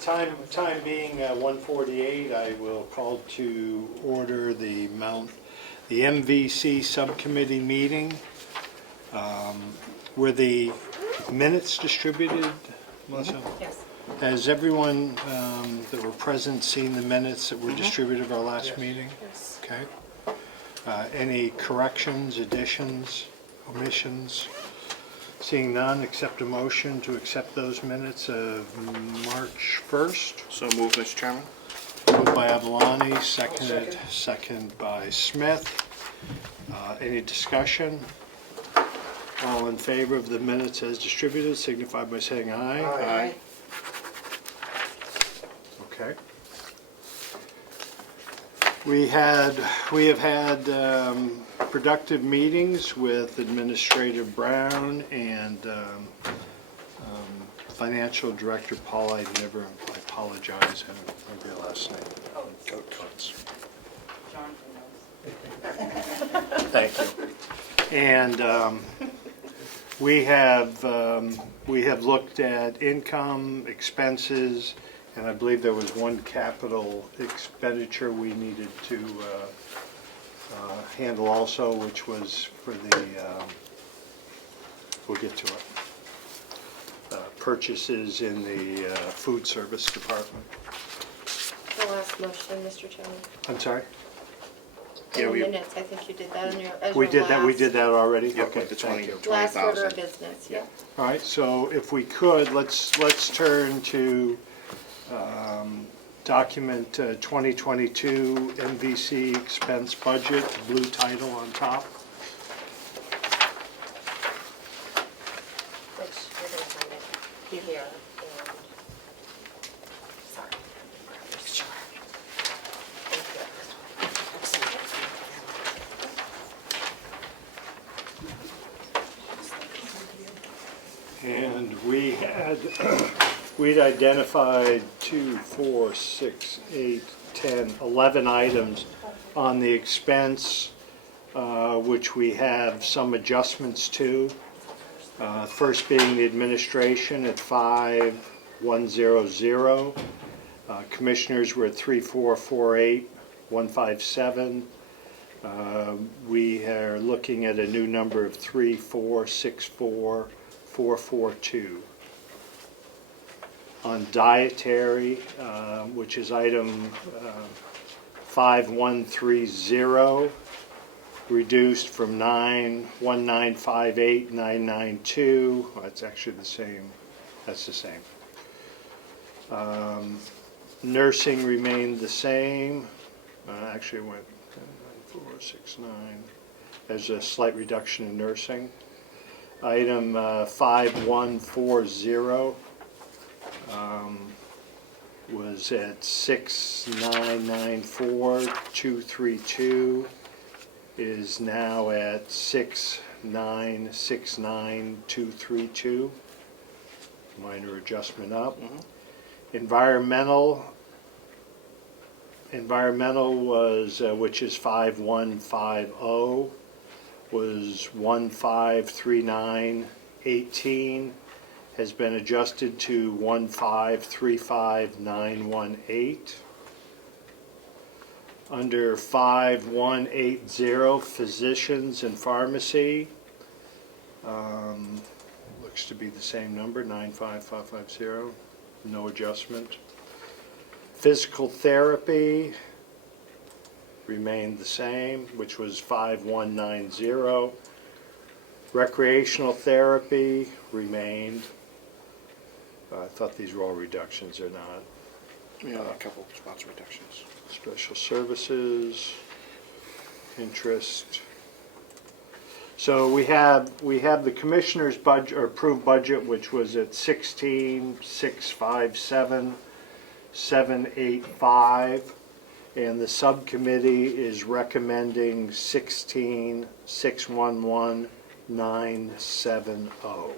Time being 1:48, I will call to order the MVC subcommittee meeting. Were the minutes distributed, Melissa? Yes. Has everyone that were present seen the minutes that were distributed at our last meeting? Yes. Okay. Any corrections, additions, omissions? Seeing none, accept a motion to accept those minutes of March 1st. So moved, Mr. Chairman. Moved by Avalani, second by Smith. Any discussion? All in favor of the minutes as distributed, signify by saying aye. Aye. Okay. We have had productive meetings with Administrator Brown and Financial Director Paul. I apologize, I don't remember your last name. Coates. Thank you. And we have looked at income, expenses, and I believe there was one capital expenditure we needed to handle also, which was for the, we'll get to it, purchases in the food service department. The last motion, Mr. Chairman. I'm sorry? In the minutes, I think you did that on your, as We your did that. We last- did that already. Yep, Okay, with the thank you. Last order 20,000. of business, yeah. All right, so if we could, let's turn to document 2022 MVC expense budget, blue title on top. Which you're going to find it here. And, sorry. Sure. And we'd identified 2, 4, 6, 8, 10, 11 items on the expense, which we have some adjustments to. First being the administration at 5,100. Commissioners were at 3,448, 157. We are looking at a new number of 3,464, 442. On dietary, which is item 5130, reduced from 91958,992. That's actually the same. That's the same. Nursing remained the same. Actually, it went 10, 9, 4, 6, 9. There's a slight reduction in nursing. Item 5140 was at 6,994,232. Is now at 6,969,232. Minor adjustment up. Environmental was, which is 5150, was 153918, has been adjusted to 1535918. Under 5180, physicians and pharmacy, looks to be the same number, 95550, no adjustment. Physical therapy remained the same, which was 5190. Recreational therapy remained. I thought these were all reductions, they're not. Yeah, a couple spots reductions. Special services, interest. So we have the commissioner's budget, or approved budget, which was at 16,657,785, and the subcommittee is recommending 16,611,970.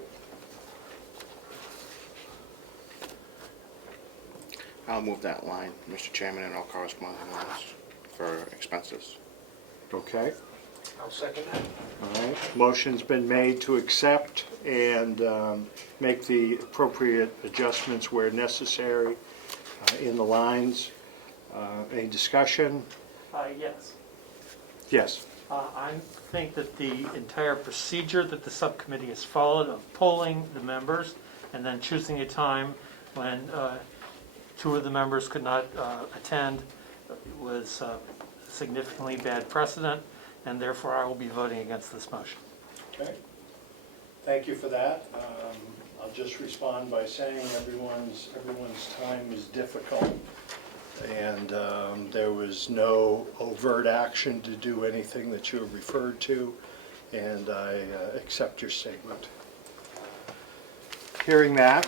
I'll move that line, Mr. Chairman, and all corresponding lines for expenses. Okay. I'll second that. All right, motion's been made to accept and make the appropriate adjustments where necessary. in the lines. Any discussion? Yes. Yes. I think that the entire procedure that the subcommittee has followed of polling the members and then choosing a time when two of the members could not attend was significantly bad precedent, and therefore I will be voting against this motion. Okay. Thank you for that. I'll just respond by saying everyone's time is difficult, and there was no overt action to do anything that you have referred to, and I accept your statement. Hearing that,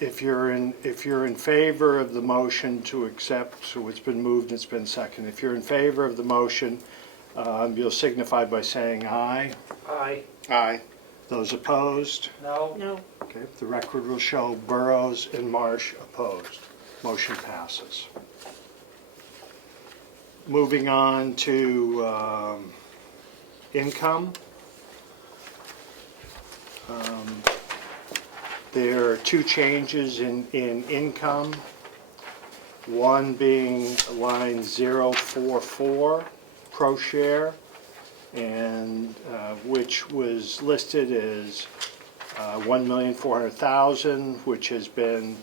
if you're in favor of the motion to accept, so it's been moved, it's been seconded. If you're in favor of the motion, you'll signify by saying aye. Aye. Aye. Those opposed? No? No. Okay, the record will show Burrows and Marsh opposed. Motion passes. Moving on to income. There are two changes in income. One being line 044, pro share, and which was listed as $1,400,000, which has been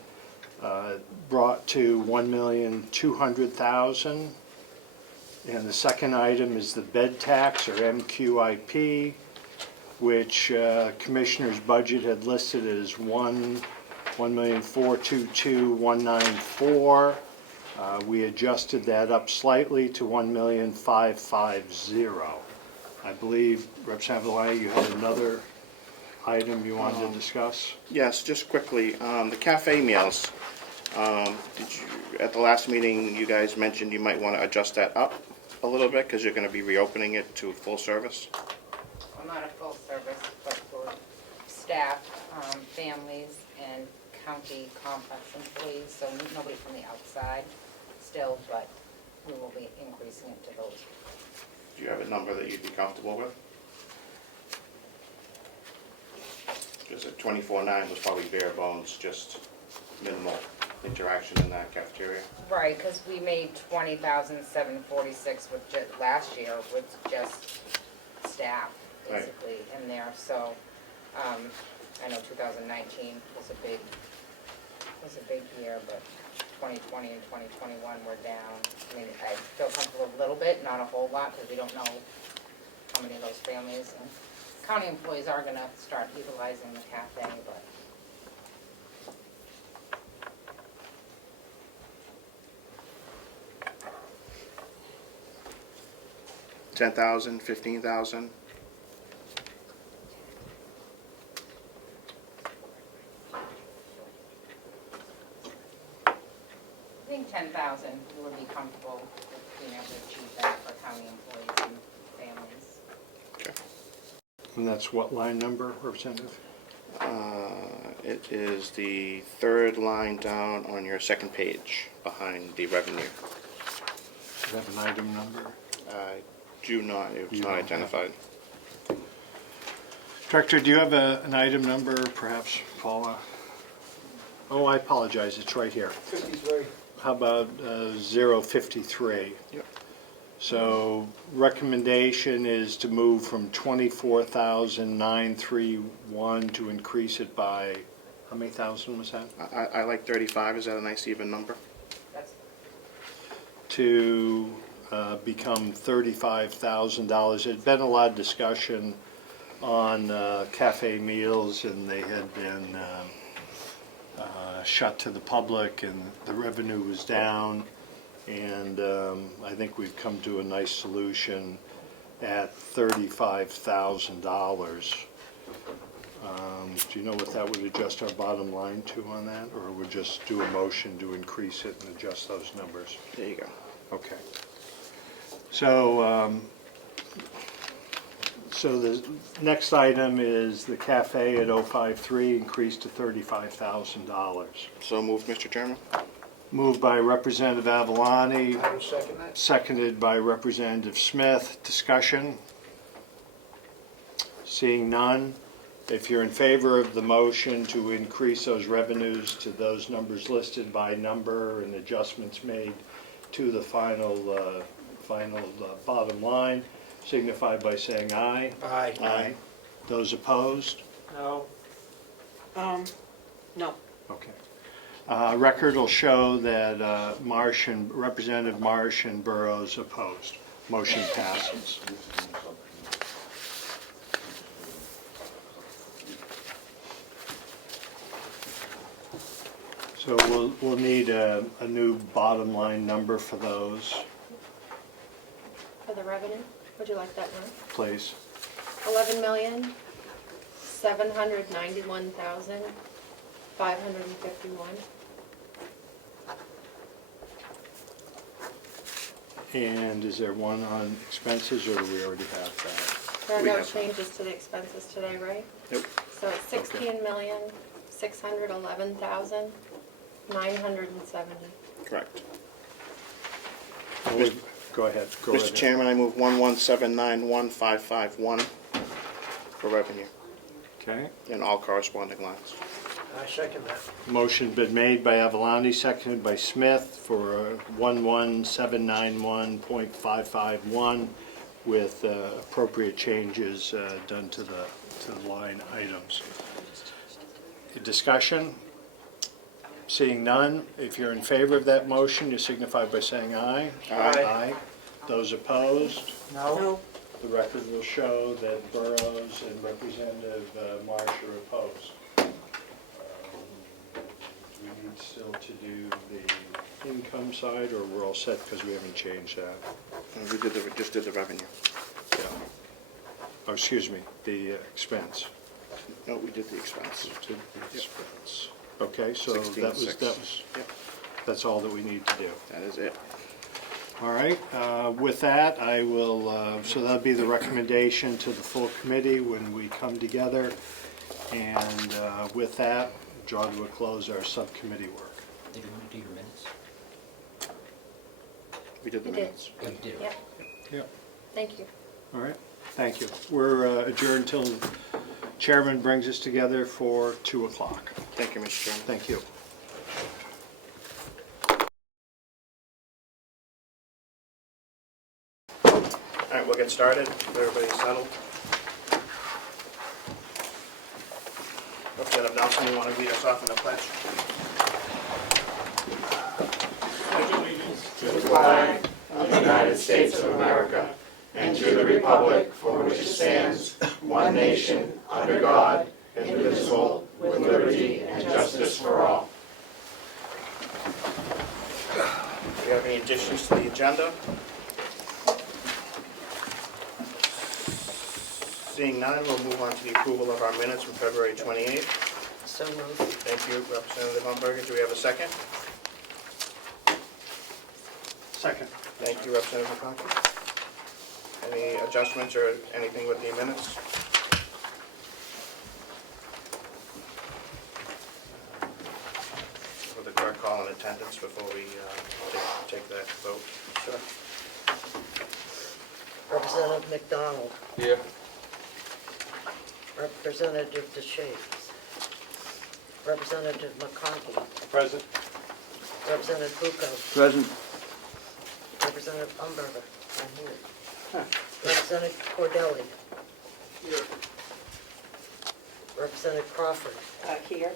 brought to $1,200,000. And the second item is the bed tax, or MQIP, which Commissioner's budget had listed as $1,422,194. We adjusted that up slightly to $1,550,000. I believe, Representative Valani, you had another item you wanted to discuss? Yes, just quickly, the cafe meals. Did you, at the last meeting, you guys mentioned you might want to adjust that up a little bit because you're going to be reopening it to full service? Well, not a full service, but for staff, families, and county complex employees, so nobody from the outside still, but we will be increasing it to those. Do you have a number that you'd be comfortable with? Because at 24.9 was probably bare bones, just minimal interaction in that cafeteria. Right, because we made $20,746 with last year with just staff, basically, in there, so, I know 2019 was a big year, but 2020 and 2021 were down. I mean, I feel comfortable a little bit, not a whole lot, because we don't know how many of those families and county employees are gonna start utilizing the cafe, but. 10,000, 15,000? I think 10,000, we would be comfortable with being able to achieve that for county employees and families. Okay. And that's what line number, Representative? It is the third line down on your second page behind the revenue. Do you have an item number? I do not, it was You not don't have identified. Director, do you have an item number, perhaps, Paula? Oh, I apologize, it's right here. 53. How about 053? Yep. So recommendation is to move from 24,931 to increase it by, how many thousand was that? I like 35, is that a nice even number? That's, To become $35,000. There'd been a lot of discussion on cafe meals, and they had been shut to the public, and the revenue was down. And I think we've come to a nice solution at $35,000. Do you know what that would adjust our bottom line to on that, or would just do a motion to increase it and adjust those numbers? There you go. Okay. So, so the next item is the cafe at 053 increased to $35,000. So moved, Mr. Chairman? Moved by Representative Avalani, I would second that. seconded by Representative Smith. Discussion? Seeing none, If you're in favor of the motion to increase those revenues to those numbers listed by number and adjustments made to the final bottom line, signify by saying aye. Aye. Aye. Those opposed? No, No. Okay. Record will show that Representative Marsh and Burrows opposed. Motion passes. So we'll need a new bottom line number for those, For the revenue, would you like that one? please. 11,791,551. And is there one on expenses, or do we already have that? There are We no have- changes to the expenses today, right? Nope. So it's 16,611,970. Correct. Go ahead. Mr. Chairman, I move 117915551 for revenue Okay. in all corresponding lines. I second that. Motion been made by Avalandi, seconded by Smith for 11791.551 with appropriate changes done to the line items. Discussion? Seeing none, if you're in favor of that motion, you signify by saying aye. Aye. Those opposed? no, The record will show that Burrows and Representative Marsh are opposed. We need still to do the income side, or we're all set because we haven't changed that? And we just did the revenue. Yeah. Oh, excuse me, the expense. No, we did the expense. Did the expense. Okay, so that 16,600. was, Yep, that's all that we need to do. that is it. All right, with that, I will, so that'll be the recommendation to the full committee when we come together. And with that, draw to a close our subcommittee work. Did you want to do your minutes? We did the You did. minutes. Oh, you did? Yep, Yeah. thank you. All right, thank you. We're adjourned till chairman brings us together for 2 o'clock. Thank you, Mr. Chairman. Thank you. All right, we'll get started. Everybody settled. Representative Nelson, you want to lead us off in the pledge? To the flag of the United States of America and to the republic for which it stands, one nation, under God, indivisible, with liberty and justice for all. Do you have any additions to the agenda? Seeing none, we'll move on to the approval of our minutes from February 28th. So moved. Thank you, Representative Umberger. Do we have a second? Second. Thank you, Representative McConkey. Any adjustments or anything with the minutes? Will the clerk call in attendance before we take that vote? Sure. Representative McDonald. Here. Representative DeShaves. Representative McConkey. Present. Representative Bucco. Present. Representative Umberger. I'm here. Representative Cordelli. Here. Representative Crawford. Here.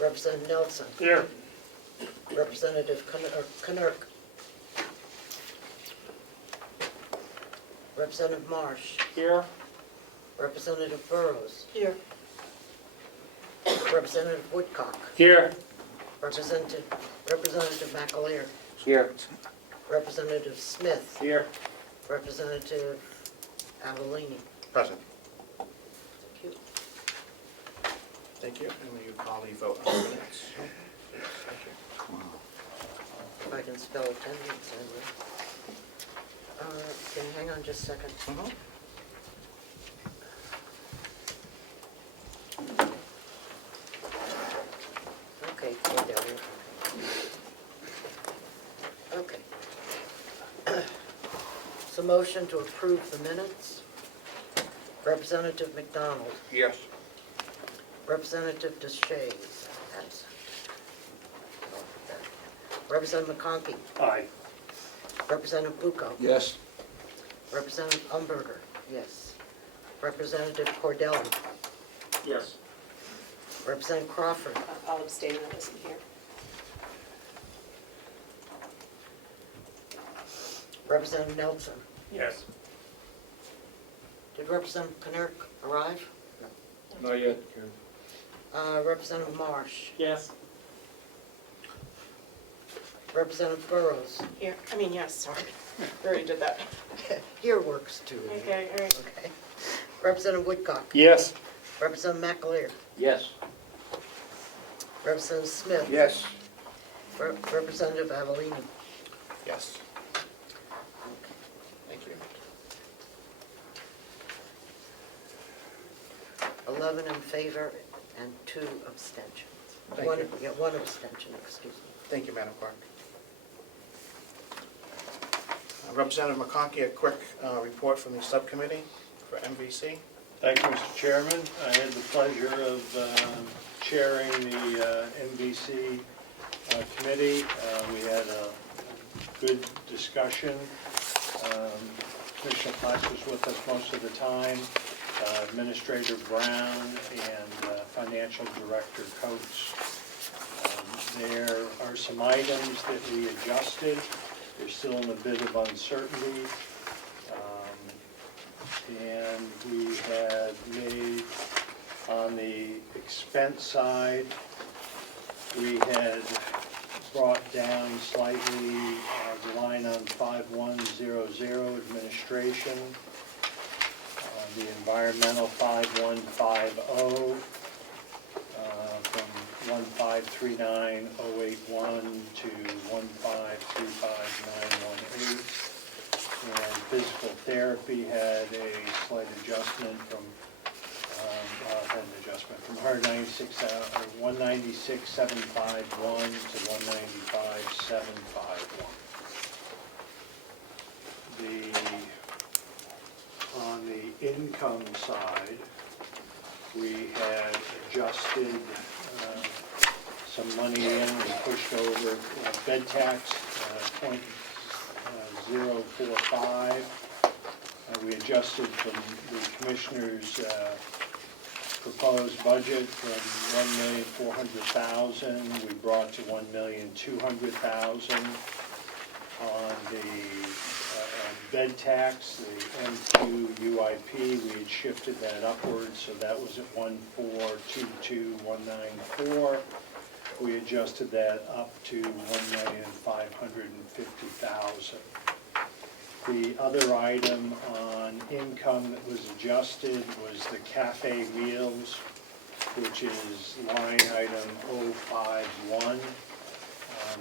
Representative Nelson. Here. Representative Knirk. Representative Marsh. here, Representative Burrows. Here. Representative Woodcock. Here. Representative McAleer. Here. Representative Smith. Here. Representative Avellini. Present. Thank you. Thank you. And will you call the vote on the minutes? Thank you. If I can spell attendance, I will. Can you hang on just a second? Okay, Cordelli. Okay. So motion to approve the minutes Representative McDonald. Yes. Representative Deshays, absent. Representative McConkey. Aye. Representative Bucco. Yes. Representative Umberger, yes. Representative Cordelli. Yes. Representative Crawford. I'll abstain, I wasn't here. Representative Nelson. Yes. Did Representative Knerk arrive? Not yet. Representative Marsh. Yes. Representative Burrows. Here, yes, sorry. We already did that. Here works too. Okay, all right. Okay. Representative Woodcock. Yes. Representative McAleer. Yes. Representative Smith. Yes. Representative Avellini. Yes. Thank you. 11 in favor and 2 abstentions. Thank One- you. Yeah, 1 abstention, excuse me. Thank you, Madam Clerk. Representative McConkey, a quick report from the subcommittee for MVC. Thank you, Mr. Chairman. I had the pleasure of chairing the MVC committee. We had a good discussion. Commissioner Flax was with us most of the time, Administrator Brown, and Financial Director Coates. There are some items that we adjusted. They're still in a bit of uncertainty. And we had made, on the expense side, we had brought down slightly the line on 5100 administration, the environmental 5150, from 1539081 to 1535918. And physical therapy had a slight adjustment from, from 196,751 to 195,751. On the income side, we had adjusted some money in and pushed over bed tax, .045. We adjusted from the commissioner's proposed budget from $1,400,000. We brought to $1,200,000. On the bed tax, the M2 UIP, we had shifted that upwards, so that was at 1,422,194. We adjusted that up to $1,550,000. The other item on income that was adjusted was the cafe meals, which is line item 051.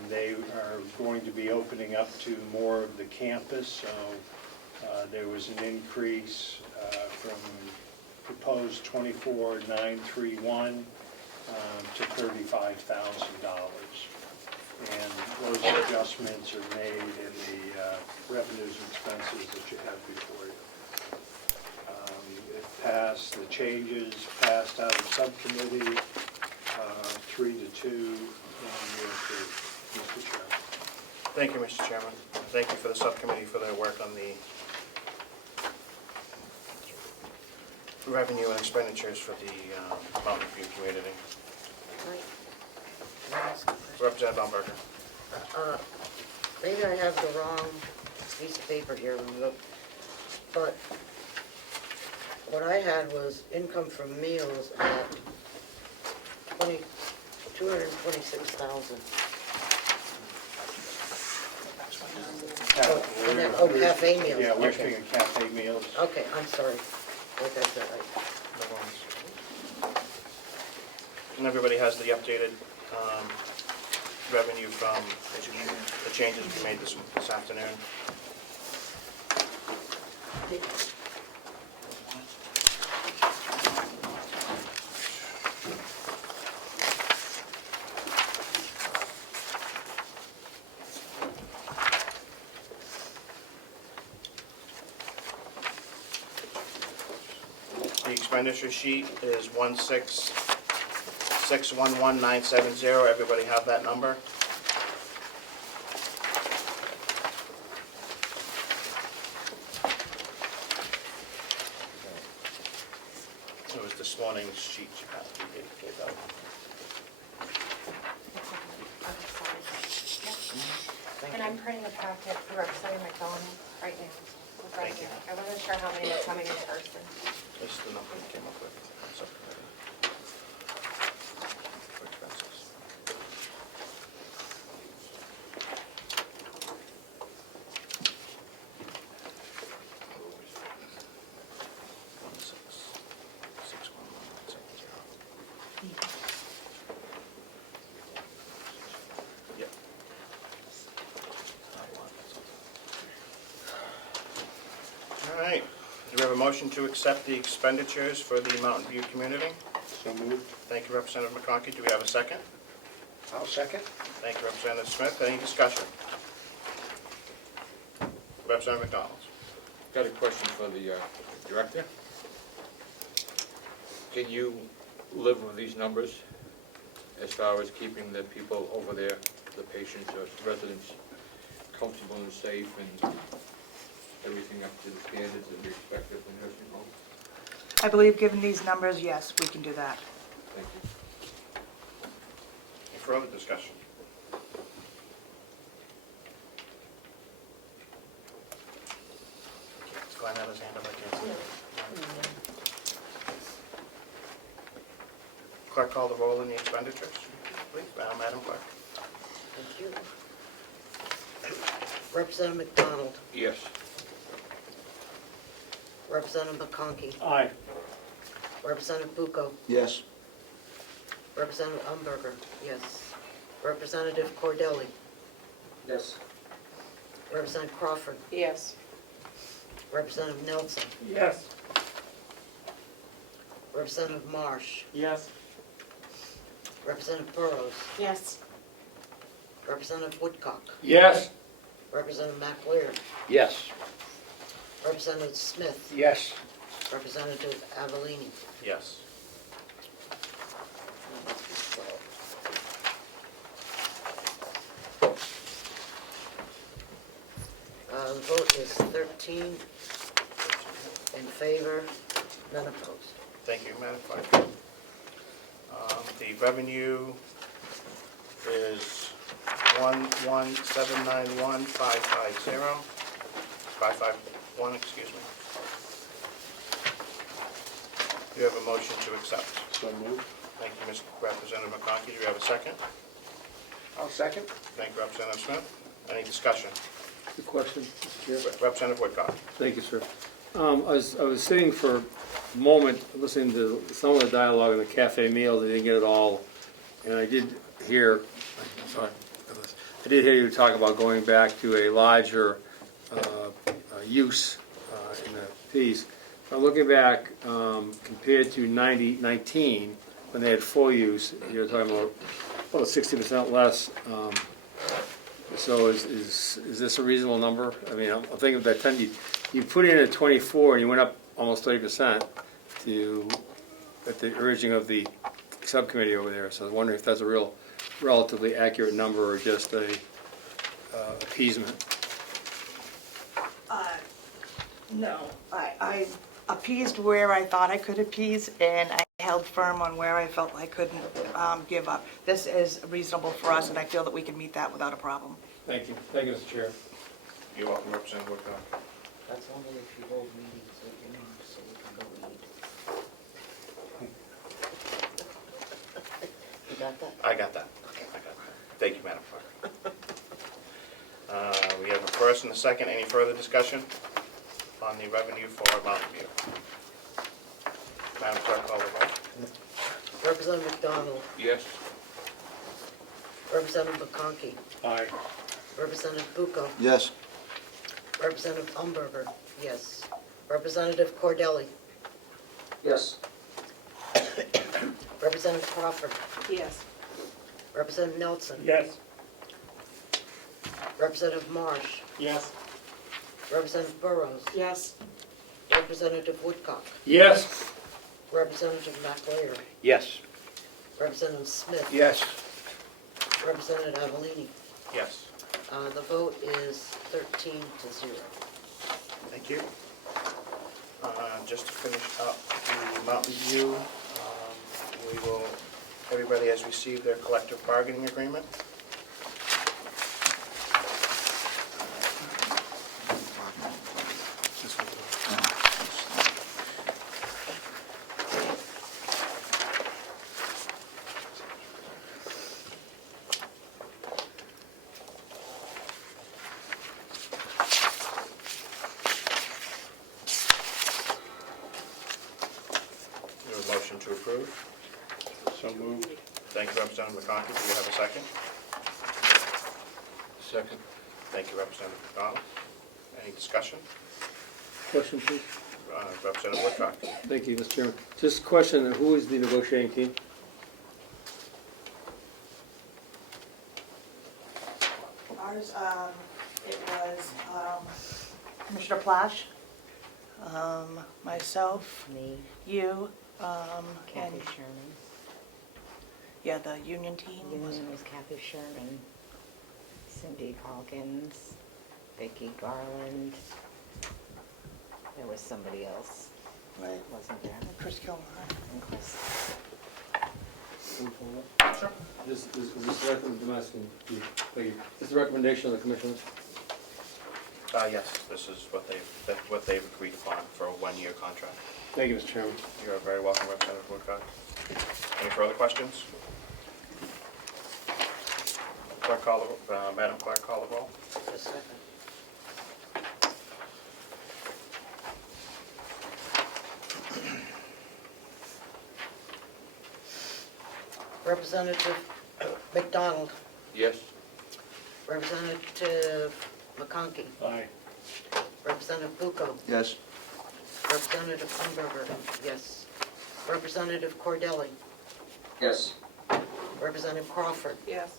They are going to be opening up to more of the campus, so there was an increase from proposed $24,931 to $35,000. And those adjustments are made in the revenues and expenses that you have before you. It passed, the changes passed out of subcommittee, 3-2, and you're approved, Mr. Chairman. Thank you, Mr. Chairman. Thank you for the subcommittee for their work on the revenue and expenditures for the Mountain View community. Right. Can I ask a question? Representative Umberger. Maybe I have the wrong piece of paper here, but what I had was income from meals at 226,000. Oh, cafe meals, Yeah, we're okay. speaking of cafe meals. Okay, I'm sorry. Like I said, No worries. And everybody has the updated revenue from the changes we made this afternoon. expenditure sheet is 16611,970. Everybody have that number? It was this morning's sheet you had, you gave out. And I'm printing a packet for representing McDonald right now. Thank you. I wasn't sure how many are coming in person. This is the number we came up with. Subcommittee. For expenses. Yep. All right, do we have a motion to accept the expenditures for the Mountain View community? So moved. Thank you, Representative McConkey. Do we have a second? I'll second. Thank you, Representative Smith. Any discussion? Representative McDonald. Got a question for the director. Can you live with these numbers as far as keeping the people over there, the patients or residents, comfortable and safe and everything up to the standards that we expect of the nursing home? I believe, given these numbers, yes, we can do that. Thank you. Any further discussion? Glenn had his hand up, I can't see it. Clerk, call the roll in the expenditures, please, Madam Clerk. Thank you. Representative McDonald, Yes. Representative McConkey, Aye. Representative Bucco, Yes. Representative Umberger, yes. Representative Cordelli, Yes. Representative Crawford, Yes. Representative Nelson, Yes. Representative Marsh, Yes. Representative Burrows, Yes. Representative Woodcock, Yes. Representative McLeod, Yes. Representative Smith, Yes. Representative Avellini. Yes. The vote is 13 in favor, none opposed. Thank you, Madam Clerk. The revenue is 551, excuse me. Do you have a motion to accept? So moved. Thank you, Mr. Representative McConkey. Do you have a second? I'll second. Thank you, Representative Smith. Any discussion? Good question, Mr. Chair. Representative Woodcock. Thank you, sir. I was sitting for a moment, listening to some of the dialogue in the cafe meals. I didn't get it all, and I did hear, sorry, I did hear you talk about going back to a larger use in the piece. I'm looking back compared to 19, when they had full use. You're talking about 60% less. So is this a reasonable number? I mean, I'm thinking of that time you put in at 24 and you went up almost 30% at the urging of the subcommittee over there. So I was wondering if that's a real relatively accurate number or just a appeasement. No, I appeased where I thought I could appease, and I held firm on where I felt I couldn't give up. This is reasonable for us, and I feel that we can meet that without a problem. Thank you. Thank you, Mr. Chair. You're welcome, Representative Woodcock. That's only if you hold meetings at your house, so we can go eat. You got that? I got that. Thank you, Madam Clerk. We have a first and a second. Any further discussion on the revenue for Mountain View? Madam Clerk, call the roll. Representative McDonald, Yes. Representative McConkey, Aye. Representative Bucco, Yes. Representative Umberger, yes. Representative Cordelli, Yes. Representative Crawford, Yes. Representative Nelson, Yes. Representative Marsh, Yes. Representative Burrows, Yes. Representative Woodcock, Yes. Representative McLeod, Yes. Representative Smith, Yes. Representative Avellini. Yes. The vote is 13-0. Thank you. Just to finish up the Mountain View, everybody has received their collective bargaining agreement. Is there a motion to approve? So moved. Thank you, Representative McConkey. Do you have a second? Second. Thank you, Representative McDonald. Any discussion? Question, please. Representative Woodcock. Thank you, Mr. Chairman. Just a question, who is the negotiating team? Ours, it was Commissioner Plash, myself, Me, you, Kathy and, Sherman. yeah, the union team was, Union was Kathy Sherman, Cindy Hawkins, Vicki Garland. There was somebody else, right, wasn't there? Chris Kilmer. And Chris. Sure. Is this recommendation, thank you. Is this the recommendation of the commissioners? Yes, this is what they've agreed upon for a one-year contract. Thank you, Mr. Chairman. You are very welcome, Representative Woodcock. Any further questions? Madam Clerk, call the roll. Just a second. Representative McDonald, Yes. Representative McConkey, Aye. Representative Bucco, Yes. Representative Umberger, yes. Representative Cordelli, Yes. Representative Crawford, Yes.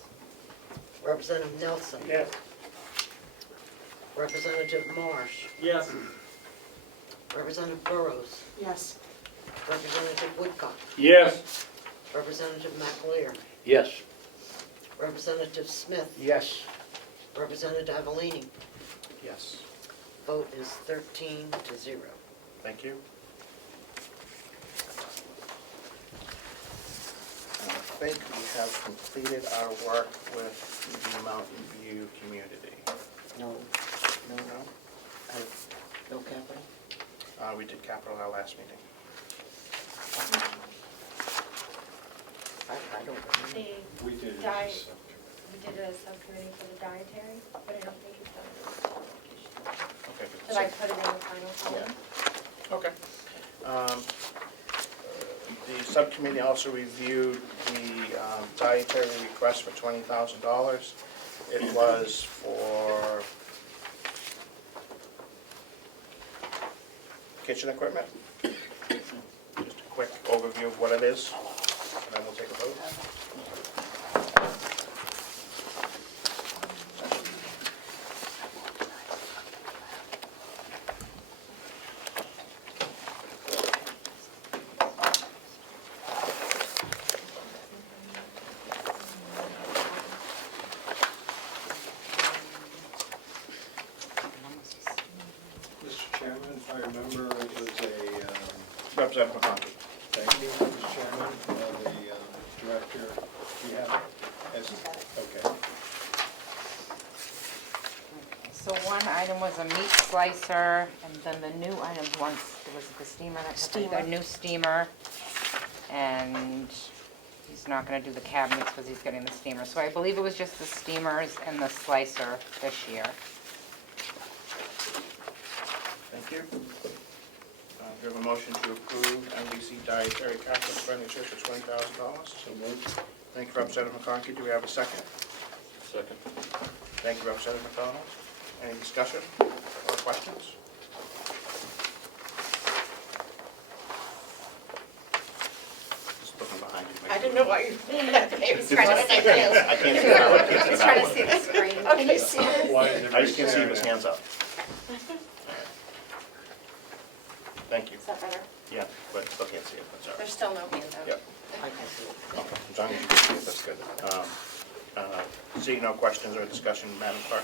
Representative Nelson, Yes. Representative Marsh, Yes. Representative Burrows, Yes. Representative Woodcock, Yes. Representative McLeod, Yes. Representative Smith, Yes. Representative Avellini. Yes. Vote is 13-0. Thank you. I think we have completed our work with the Mountain View community. No, No? no capital? We did capital our last meeting. I don't remember. We did it. Diet. We did a subcommittee for the dietary, but I don't think it's done. Okay. Did I put it in the final column? Okay. The subcommittee also reviewed the dietary request for $20,000. It was for kitchen equipment. Just a quick overview of what it is, and then we'll take a vote. Mr. Chairman, if I remember, it was Representative McConkey. thank you, Mr. Chairman, the director, you have it? Okay. So one item was a meat slicer, and then the new item was the steamer. Steamer. The new steamer, and he's not gonna do the cabinets because he's getting the steamer. So I believe it was just the steamers and the slicer this year. Thank you. Do you have a motion to approve NBC dietary capital expenditures for $20,000? So moved. Thank you, Representative McConkey. Do we have a second? Second. Thank you, Representative McDonald. Any discussion or questions? Just looking behind you. I didn't know why you. He's trying to see the, I can't see that. he's trying to see the screen. Can you see this? Why is I just can't see his hands up. Thank you. Is that better? Yeah, but still can't see it, that's all right. There's still no handout. Yep. I can see it. Okay, as long as you can see it, that's good. Seeing no questions or discussion, Madam Clerk?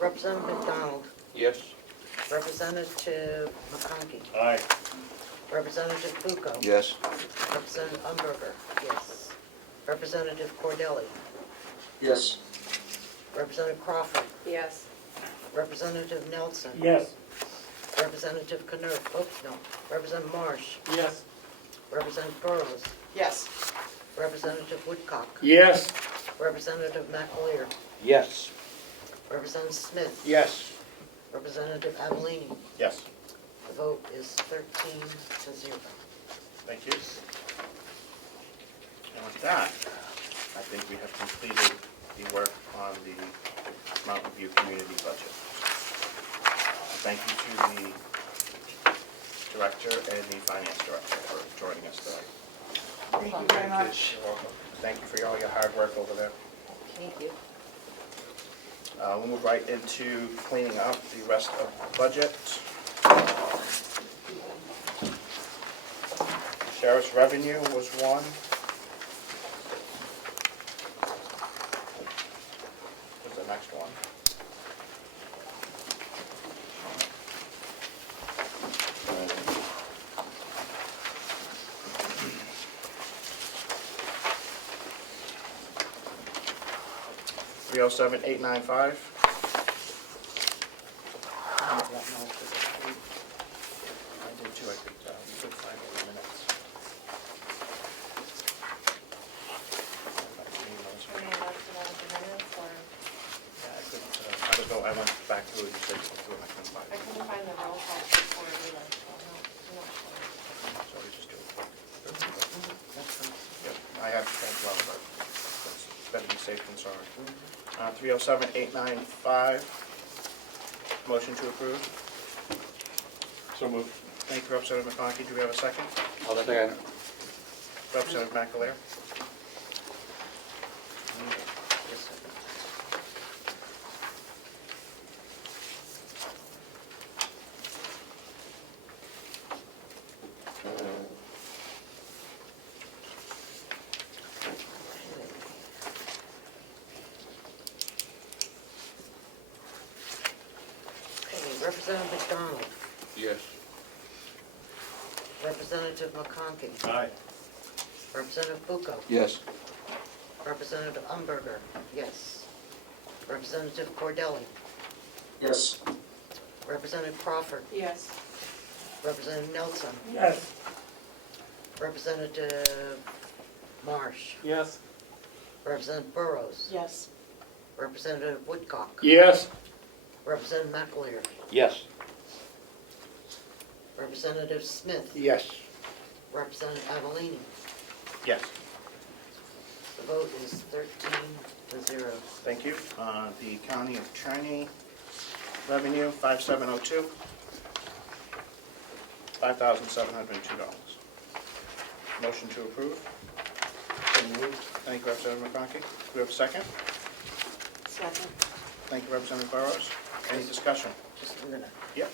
Representative McDonald, Yes. Representative McConkey, Aye. Representative Bucco. Yes. Representative Umberger, yes. Representative Cordelli, Yes. Representative Crawford, Yes. Representative Nelson. Yes. Representative Knurk, oops, no, Representative Marsh, Yes. Representative Burrows, Yes. Representative Woodcock, Yes. Representative McAleer, Yes. Representative Smith, Yes. Representative Avellini. Yes. The vote is 13-0. Thank you. And with that, I think we have completed the work on the Mountain View community budget. Thank you to the director and the finance director for joining us today. Thank you very much. You're welcome. Thank you for all your hard work over there. Thank you. We'll move right into cleaning up the rest of the budget. Sheriff's revenue was one. What's the next one? $307,895. I did too, I could find it in minutes. Your handout's the one with the minutes, or Yeah, I couldn't, I went back through it, you said you went through it, I couldn't find I it. couldn't find the roll call before either, so I'm not sure. So we just do it quick. That's fine. Yep, I have as well, but it's better to be safe than sorry. 307,895. Motion to approve. So moved. Thank you, Representative McConkey. Do we have a second? I'll second. Representative McAleer? Just a second. Okay, Representative McDonald, Yes. Representative McConkey, Aye. Representative Bucco, Yes. Representative Umberger, yes. Representative Cordelli, Yes. Representative Crawford, Yes. Representative Nelson, Yes. Representative Marsh, Yes. Representative Burrows, Yes. Representative Woodcock, Yes. Representative McAleer, Yes. Representative Smith, Yes. Representative Avellini. Yes. The vote is 13-0. Thank you. The county attorney revenue, 5702. $5,702. Motion to approve. Thank you, Representative McConkey. Do we have a second? Second. Thank you, Representative Burrows. Any discussion? Just a minute. Yep.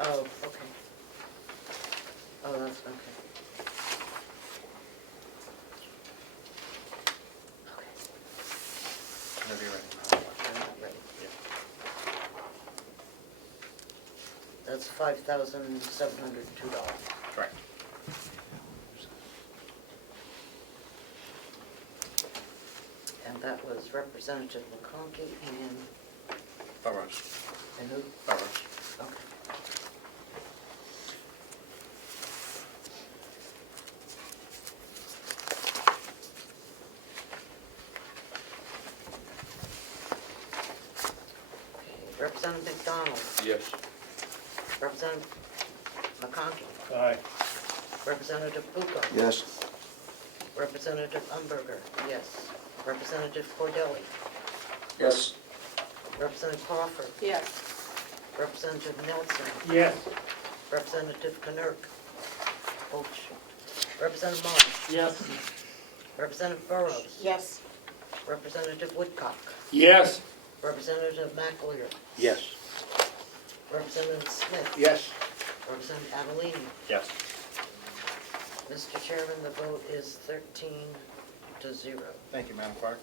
Oh, okay. Oh, that's okay. Okay, Whenever you're ready. I'm not ready. Yeah. That's $5,702. Correct. And that was Representative McConkey Burrows. and who? Burrows. Okay. Okay, Representative McDonald, Yes. Representative McConkey, Aye. Representative Bucco, Yes. Representative Umberger, yes. Representative Cordelli, Yes. Representative Crawford, Yes. Representative Nelson, Yes. Representative Knurk, oh, shoot. Representative Marsh, Yes. Representative Burrows. Yes. Representative Woodcock. Yes. Representative McAleer. Yes. Representative Smith. Yes. Representative Avellini. Yes. Mr. Chairman, the vote is 13-0. Thank you, Madam Clerk.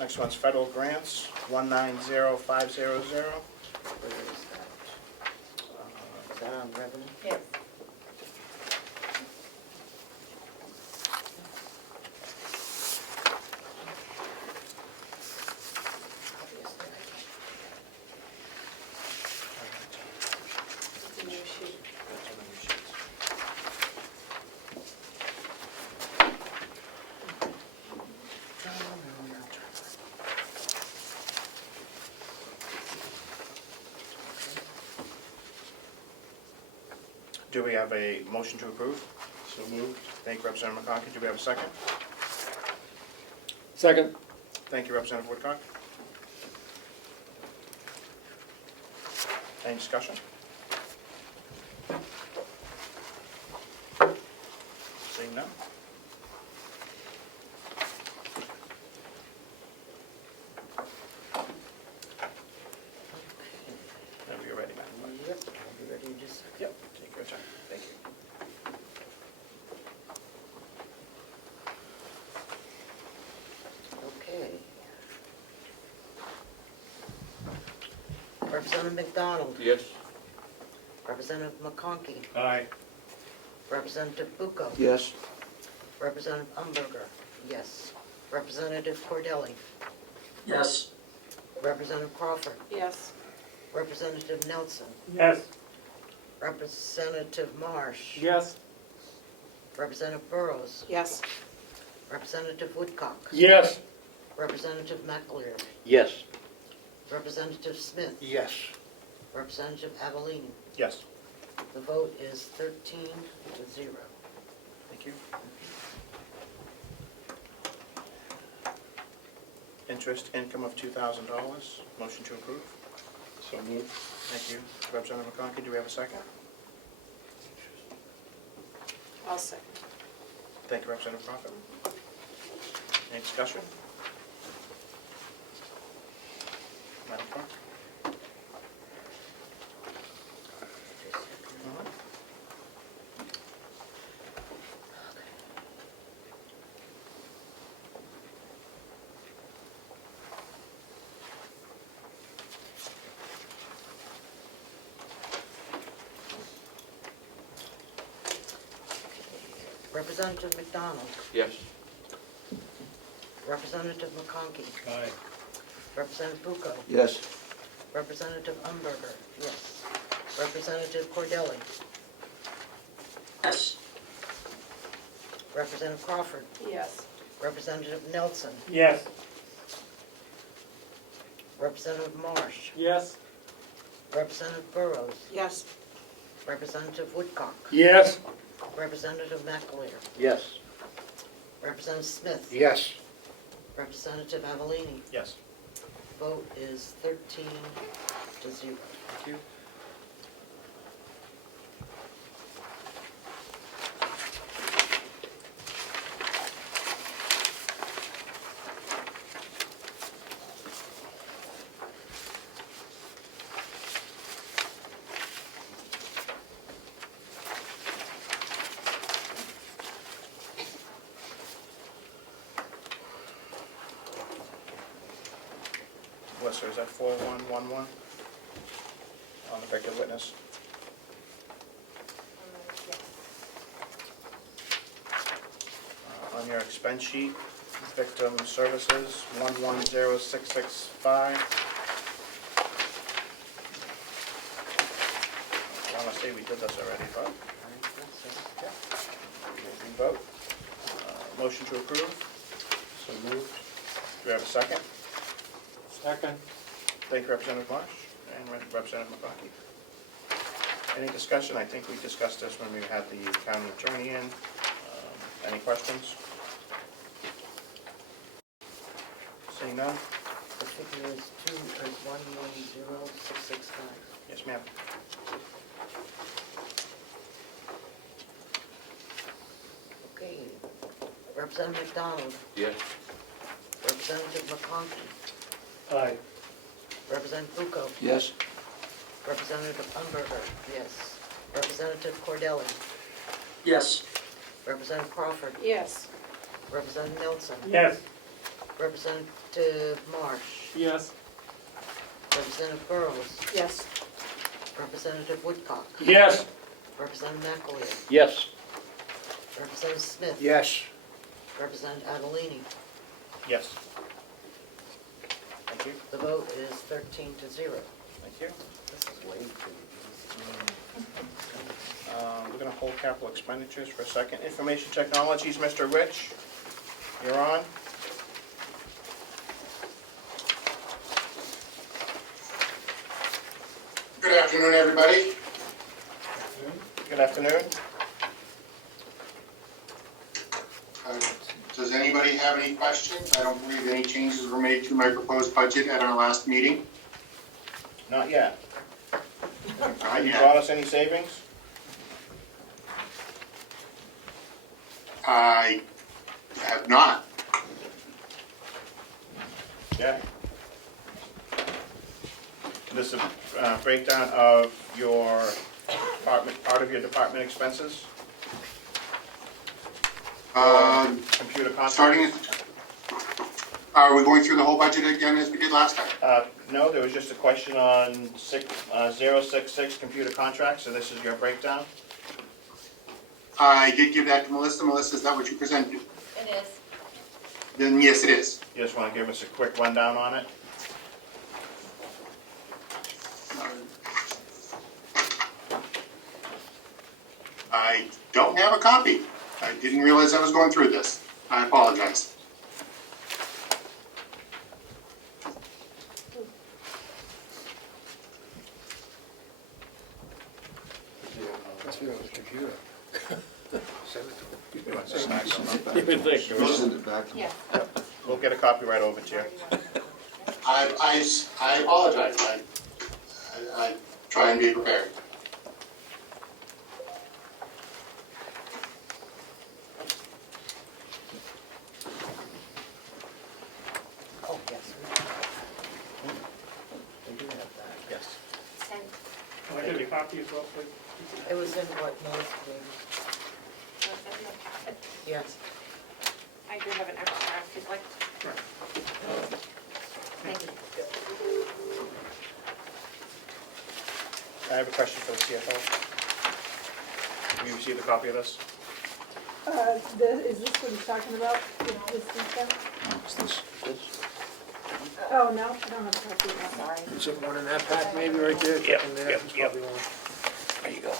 Next one's federal grants, 190500. Where is that? Is that on revenue? Yes. The new sheet. Do we have a motion to approve? So moved. Thank you, Representative McConkey. Do we have a second? Second. Thank you, Representative Woodcock. Any discussion? Seeing none? Whenever you're ready, Madam Clerk. Yep, I'll be ready in just a second. Yep, take your time. Thank you. Okay. Representative McDonald. Yes. Representative McConkey. Aye. Representative Bucco. Yes. Representative Umberger. Yes. Representative Cordelli. Yes. Representative Crawford. Yes. Representative Nelson. Yes. Representative Marsh. Yes. Representative Burrows. Yes. Representative Woodcock. Yes. Representative McAleer. Yes. Representative Smith. Yes. Representative Avellini. Yes. The vote is 13-0. Thank you. Interest income of $2,000. Motion to approve. So moved. Thank you. Representative McConkey, do we have a second? I'll second. Thank you, Representative Crawford. Any discussion? Madam Clerk? Representative McDonald. Yes. Representative McConkey. Aye. Representative Bucco. Yes. Representative Umberger. Yes. Representative Cordelli. Yes. Representative Crawford. Yes. Representative Nelson. Yes. Representative Marsh. Yes. Representative Burrows. Yes. Representative Woodcock. Yes. Representative McAleer. Yes. Representative Smith. Yes. Representative Avellini. Yes. Vote is 13-0. Thank you. Lister, is that 4111 on the regular witness? On your expense sheet, victim services, 110665. I want to say we did this already, but we vote. Motion to approve. So moved. Do we have a second? Second. Thank you, Representative Marsh and Representative McConkey. Any discussion? I think we discussed this when we had the county attorney in. Any questions? Seeing none? The figure is 110665. Yes, ma'am. Okay. Representative McDonald, Yes. Representative McConkey, Aye. Representative Bucco, Yes. Representative Umberger, yes. Representative Cordelli, Yes. Representative Crawford, Yes. Representative Nelson, Yes. Representative Marsh, Yes. Representative Burrows, Yes. Representative Woodcock, Yes. Representative McAleer, Yes. Representative Smith, Yes. Representative Adelini. Yes. Thank you, The vote is 13-0. thank you. This is way too easy. We're gonna hold capital expenditures for a second. Information technologies, Mr. Rich, you're on. Good afternoon, everybody. Good afternoon. Does anybody have any questions? I don't believe any changes were made to my proposed budget at our last meeting. Not yet. Not Have you yet. brought us any savings? I have not. Yeah. This is a breakdown of your department, part of your department expenses, computer contracts. Starting, are we going through the whole budget again as we did last time? No, there was just a question on 066 computer contracts, so this is your breakdown. I did give that to Melissa. Melissa, is that what you presented? It is. Then yes, it is. You just want to give us a quick rundown on it? I don't have a copy. I didn't realize I was going through this. I apologize. Must be on the computer. Send it to him. You would think. Yeah. We'll get a copy right over to you. I apologize. I try and be prepared. Oh, yes. We do have that. Yes. Send. Can I get a copy as well, please? It was in what Melissa gave us. Yes. I do have an extra if you'd like. Thank you. I have a question for the CFO. Have you received a copy of this? Is this what he's talking about? This detail? What's this? Oh, no, I don't have a copy of that. Sorry. Is it one in that pack maybe right there? Yep, In there? yep, There's yep. probably one. There you go.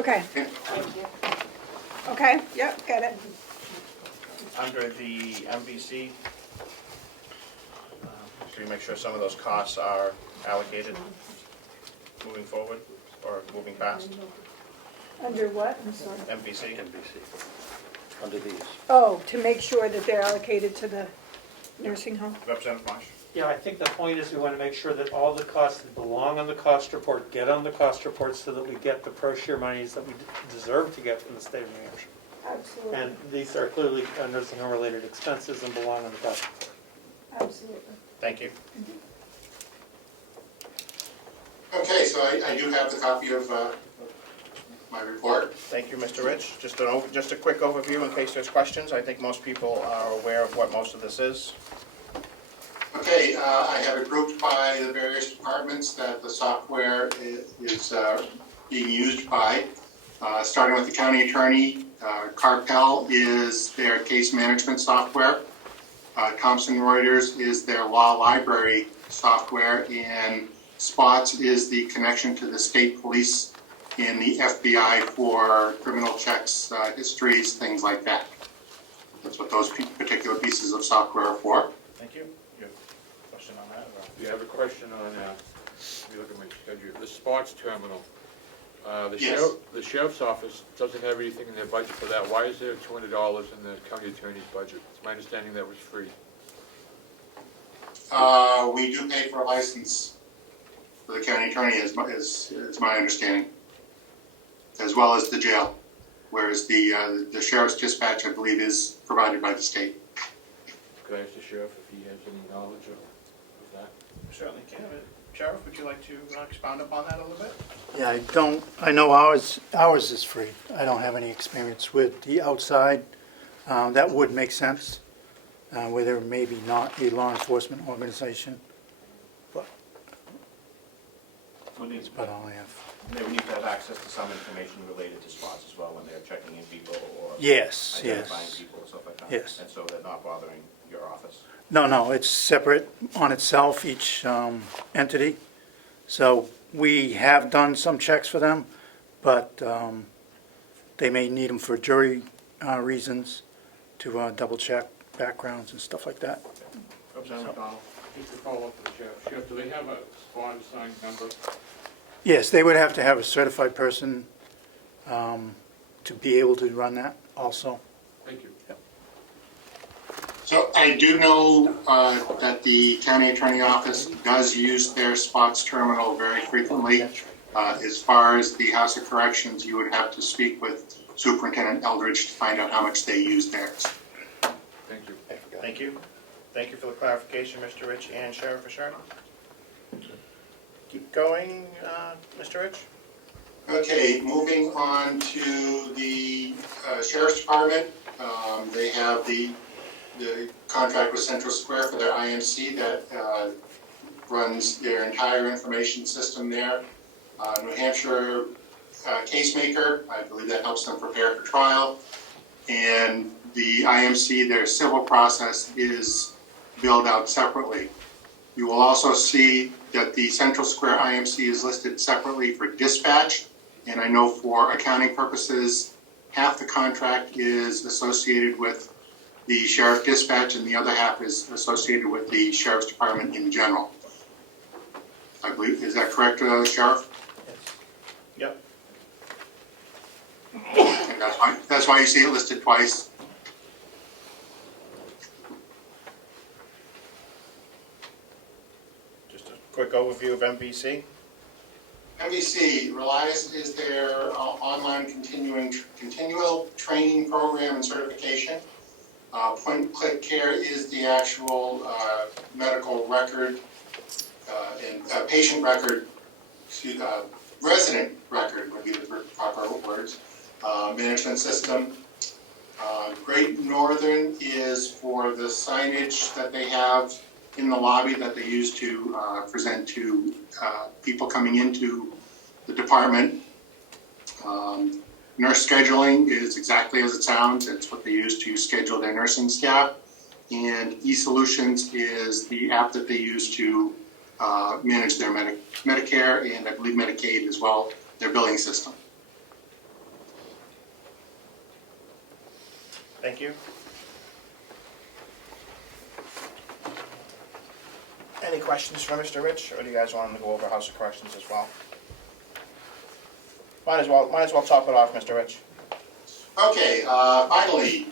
Okay, Thank you. okay, yep, got it. Under the MVC, should we make sure some of those costs are allocated moving forward or moving past? Under what? I'm sorry. MVC? Under these. Oh, to make sure that they're allocated to the nursing home? Representative Marsh? Yeah, I think the point is we want to make sure that all the costs that belong on the cost report get on the cost report so that we get the pro-share monies that we deserve to get from the state of New Hampshire. Absolutely, And these are clearly nursing home related expenses and belong on the cost report. absolutely. Thank you. Okay, so I do have the copy of my report. Thank you, Mr. Rich. Just a quick overview in case there's questions. I think most people are aware of what most of this is. Okay, I have it grouped by the various departments that the software is being used by. Starting with the county attorney, Carpel is their case management software. Thomson Reuters is their law library software, and Spots is the connection to the state police and the FBI for criminal checks, histories, things like that. That's what those particular pieces of software are for. Thank you. You have a question on that? Or? You have a question on, let me look at my schedule, the sports terminal. Yes. The sheriff's office doesn't have anything in their budget for that. Why is there $200 in the county attorney's budget? It's my understanding that was free. We do pay for a license for the county attorney, is my understanding, as well as the jail. whereas the sheriff's dispatch, I believe, is provided by the state. Could I ask the sheriff if he has any knowledge of that? Certainly can. Sheriff, would you like to expound upon that a little bit? Yeah, I know ours is free. I don't have any experience with the outside. That would make sense, where there may be not a law enforcement organization, but that's about all I have. They would need to have access to some information related to spots as well when they're checking in people or Yes, identifying yes. people and stuff like that. Yes. And so they're not bothering your office. No, it's separate on itself, each entity. So we have done some checks for them, but they may need them for jury reasons to double check backgrounds and stuff like that. Representative McDonald? Just to follow up with the sheriff. Sheriff, do they have a squad assigned member? Yes, they would have to have a certified person to be able to run that also. Thank you. So I do know that the county attorney office does use their spots terminal very frequently. As far as the House of Corrections, you would have to speak with Superintendent Eldridge to find out how much they use theirs. Thank you. Thank you. Thank you for the clarification, Mr. Rich and Sheriff Ashard. Keep going, Mr. Rich. Okay, moving on to the Sheriff's Department. They have the contract with Central Square for their IMC that runs their entire information system there. New Hampshire Casemaker, I believe that helps them prepare for trial. And the IMC, their civil process is billed out separately. You will also see that the Central Square IMC is listed separately for dispatch. And I know for accounting purposes, half the contract is associated with the sheriff dispatch and the other half is associated with the sheriff's department in general. I believe, is that correct, Sheriff? Yep. And that's why you see it listed twice. Just a quick overview of MVC. MVC, Relias is their online continual training program and certification. Point-click care is the actual medical record and patient record, resident record would be the proper words, management system. Great Northern is for the signage that they have in the lobby that they use to present to people coming into the department. Nurse scheduling is exactly as it sounds. It's what they use to schedule their nursing staff. And eSolutions is the app that they use to manage their Medicare and I believe Medicaid as well, their billing system. Thank you. Any questions for Mr. Rich, or do you guys want him to go over House of Corrections as well? Might as well top it off, Mr. Rich. Okay, finally,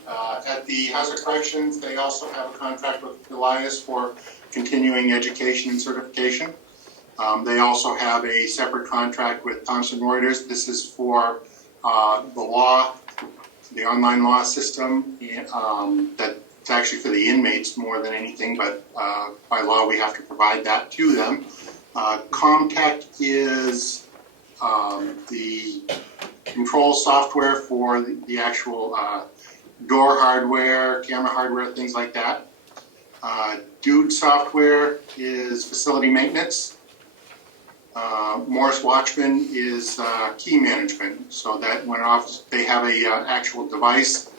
at the House of Corrections, they also have a contract with Elias for continuing education and certification. They also have a separate contract with Thomson Reuters. This is for the law, the online law system. That's actually for the inmates more than anything, but by law we have to provide that to them. Comtech is the control software for the actual door hardware, camera hardware, things like that. Dude software is facility maintenance. Morris Watchman is key management, so that when they have a actual device,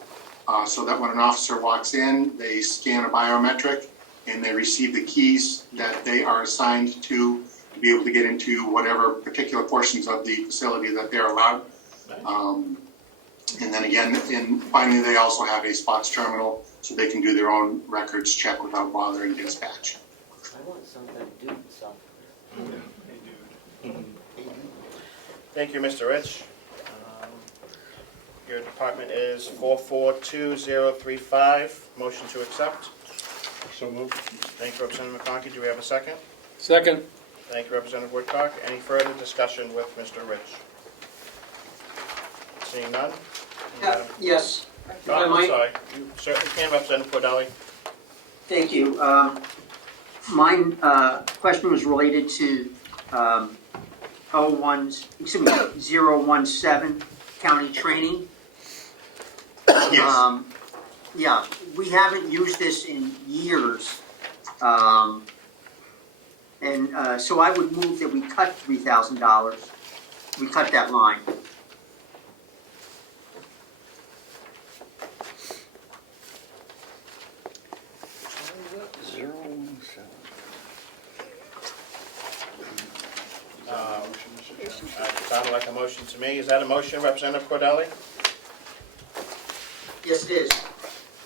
so that when an officer walks in, they scan a biometric and they receive the keys that they are assigned to be able to get into whatever particular portions of the facility that they're allowed. And then again, finally, they also have a spots terminal so they can do their own records check without bothering dispatch. I want some of that dude stuff. Thank you, Mr. Rich. Your department is 442035. Motion to accept. So moved. Thank you, Representative McConkey. Do we have a second? Second. Thank you, Representative Woodcock. Any further discussion with Mr. Rich? Seeing none. Yes, Oh, I I'm might- sorry. You certainly can, Representative Cordelli. thank you. My question was related to 017 county training. Yes. Yeah, we haven't used this in years. So I would move that we cut $3,000. We cut that line. Sounded like a motion to me. Is that a motion, Representative Cordelli? Yes, it is.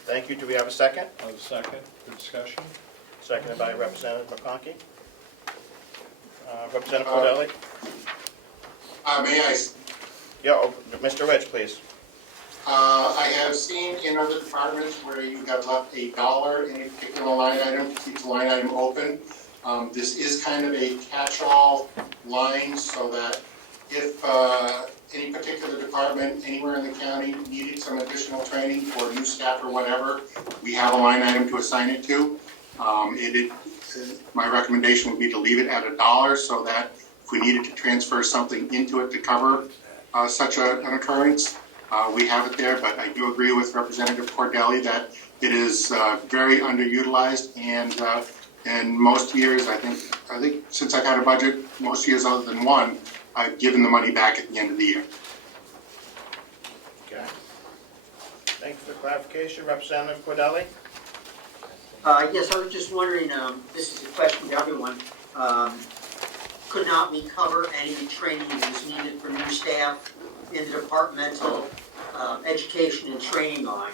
Thank you. Do we have a second? I'll second for discussion. Seconded by Representative McConkey. Representative Cordelli? May I Yeah, oh, Mr. Rich, please. I have seen in other departments where you have left $1 in a particular line item to keep the line item open. This is kind of a catch-all line so that if any particular department anywhere in the county needed some additional training for new staff or whatever, we have a line item to assign it to. My recommendation would be to leave it at $1 so that if we needed to transfer something into it to cover such an occurrence, we have it there. But I do agree with Representative Cordelli that it is very underutilized, and most years, I think since I've had a budget, most years other than one, I've given the money back at the end of the year. Okay. Thank you for the clarification. Representative Cordelli? Yes, I was just wondering, this is a question to everyone. Could not we cover any training that was needed for new staff in the departmental education and training line?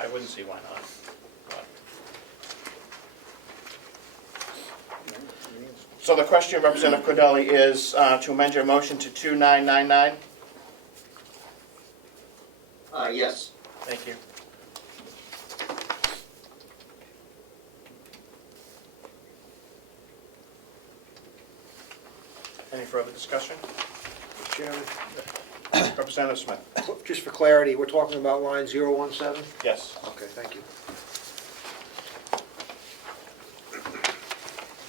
I wouldn't see why not. So the question, Representative Cordelli, is to amend your motion to 2999? Yes. Thank you. Any further discussion? Mr. Chairman, Representative Smith? just for clarity, we're talking about line 017? Yes. Okay, thank you.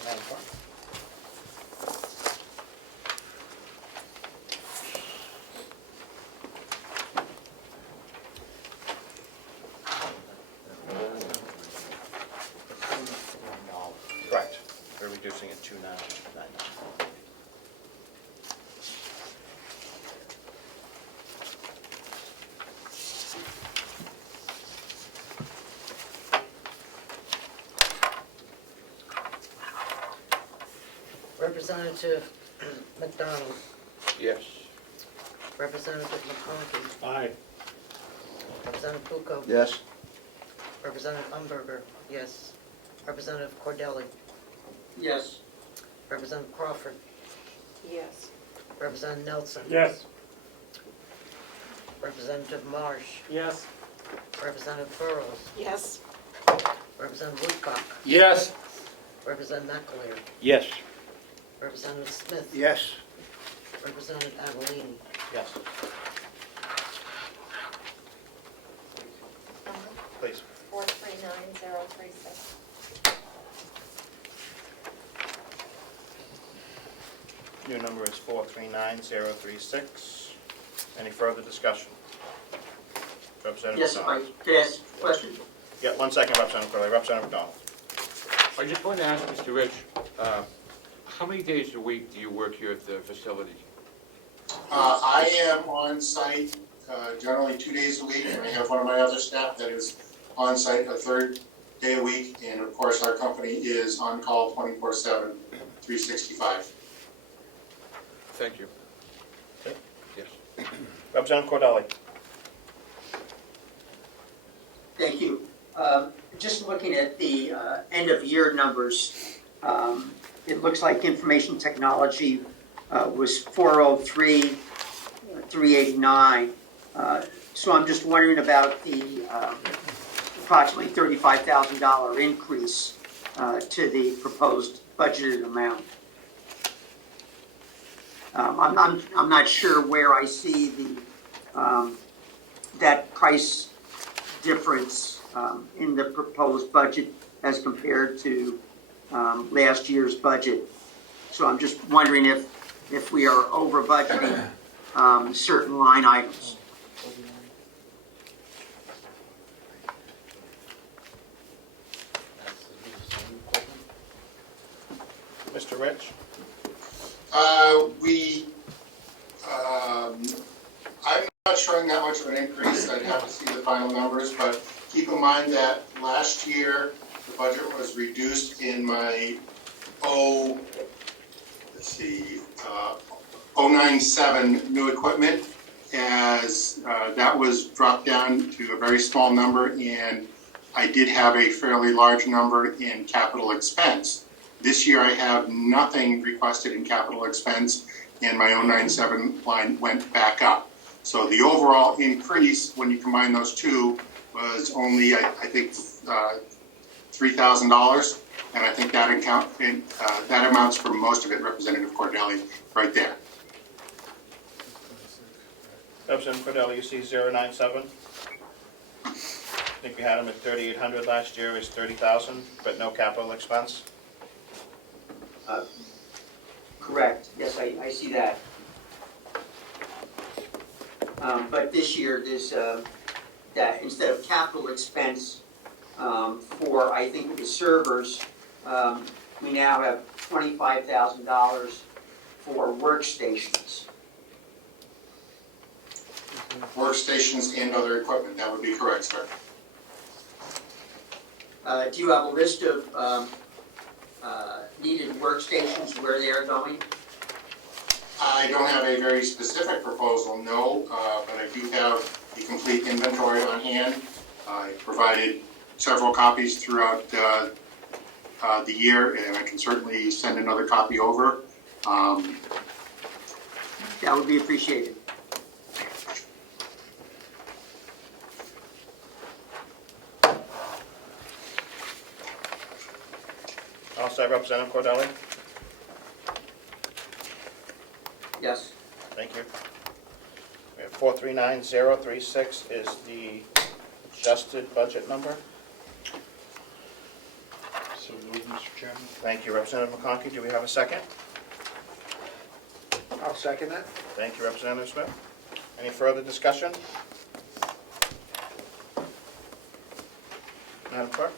Madam Clerk? Correct. We're reducing it to 2999. Representative McDonald, Yes. Representative McConkey, Aye. Representative Bucco, Yes. Representative Umberger, yes. Representative Cordelli, Yes. Representative Crawford, Yes. Representative Nelson. Yes. Representative Marsh, Yes. Representative Burrows, Yes. Representative Woodcock, Yes. Representative McAleer, Yes. Representative Smith, Yes. Representative Avellini. Yes. Please. 439036. New number is 439036. Any further discussion? Representative Yes, if I McDonald? could ask a question? Yeah, 1 second, Representative Curley. Representative McDonald? I just want to ask Mr. Rich, how many days a week do you work here at the facility? I am on site generally 2 days a week, and I have one of my other staff that is on site a third day a week, and of course, our company is on call 24/7, 365. Thank you. Okay. Yes. Representative Cordelli? Thank you. Just looking at the end of year numbers, it looks like information technology was 403,389. So I'm just wondering about the approximately $35,000 increase to the proposed budgeted amount. I'm not sure where I see that price difference in the proposed budget as compared to last year's budget. So I'm just wondering if we are over budgeting certain line items. Mr. Rich? I'm not showing that much of an increase. I'd have to see the final numbers, but keep in mind that last year, the budget was reduced in my 097 new equipment, as that was dropped down to a very small number, and I did have a fairly large number in capital expense. This year I have nothing requested in capital expense, and my 097 line went back up. So the overall increase, when you combine those two, was only, I think, $3,000, and I think that amounts for most of it, Representative Cordelli, right there. Representative Cordelli, you see 097? I think we had him at 3,800 last year, is 30,000, but no capital expense? Correct, yes, I see that. But this year, that instead of capital expense for, I think, the servers, we now have $25,000 for workstations. Workstations and other equipment, that would be correct, sir. Do you have a list of needed workstations, where they are going? I don't have a very specific proposal, no, but I do have the complete inventory on hand. I provided several copies throughout the year, and I can certainly send another copy over. That would be appreciated. All set, Representative Cordelli? Yes. Thank you. We have 439036 is the adjusted budget number. So moved, Mr. Chairman. Thank you, Representative McConkey. Do we have a second? I'll second that. Thank you, Representative Smith. Any further discussion? Madam Clerk?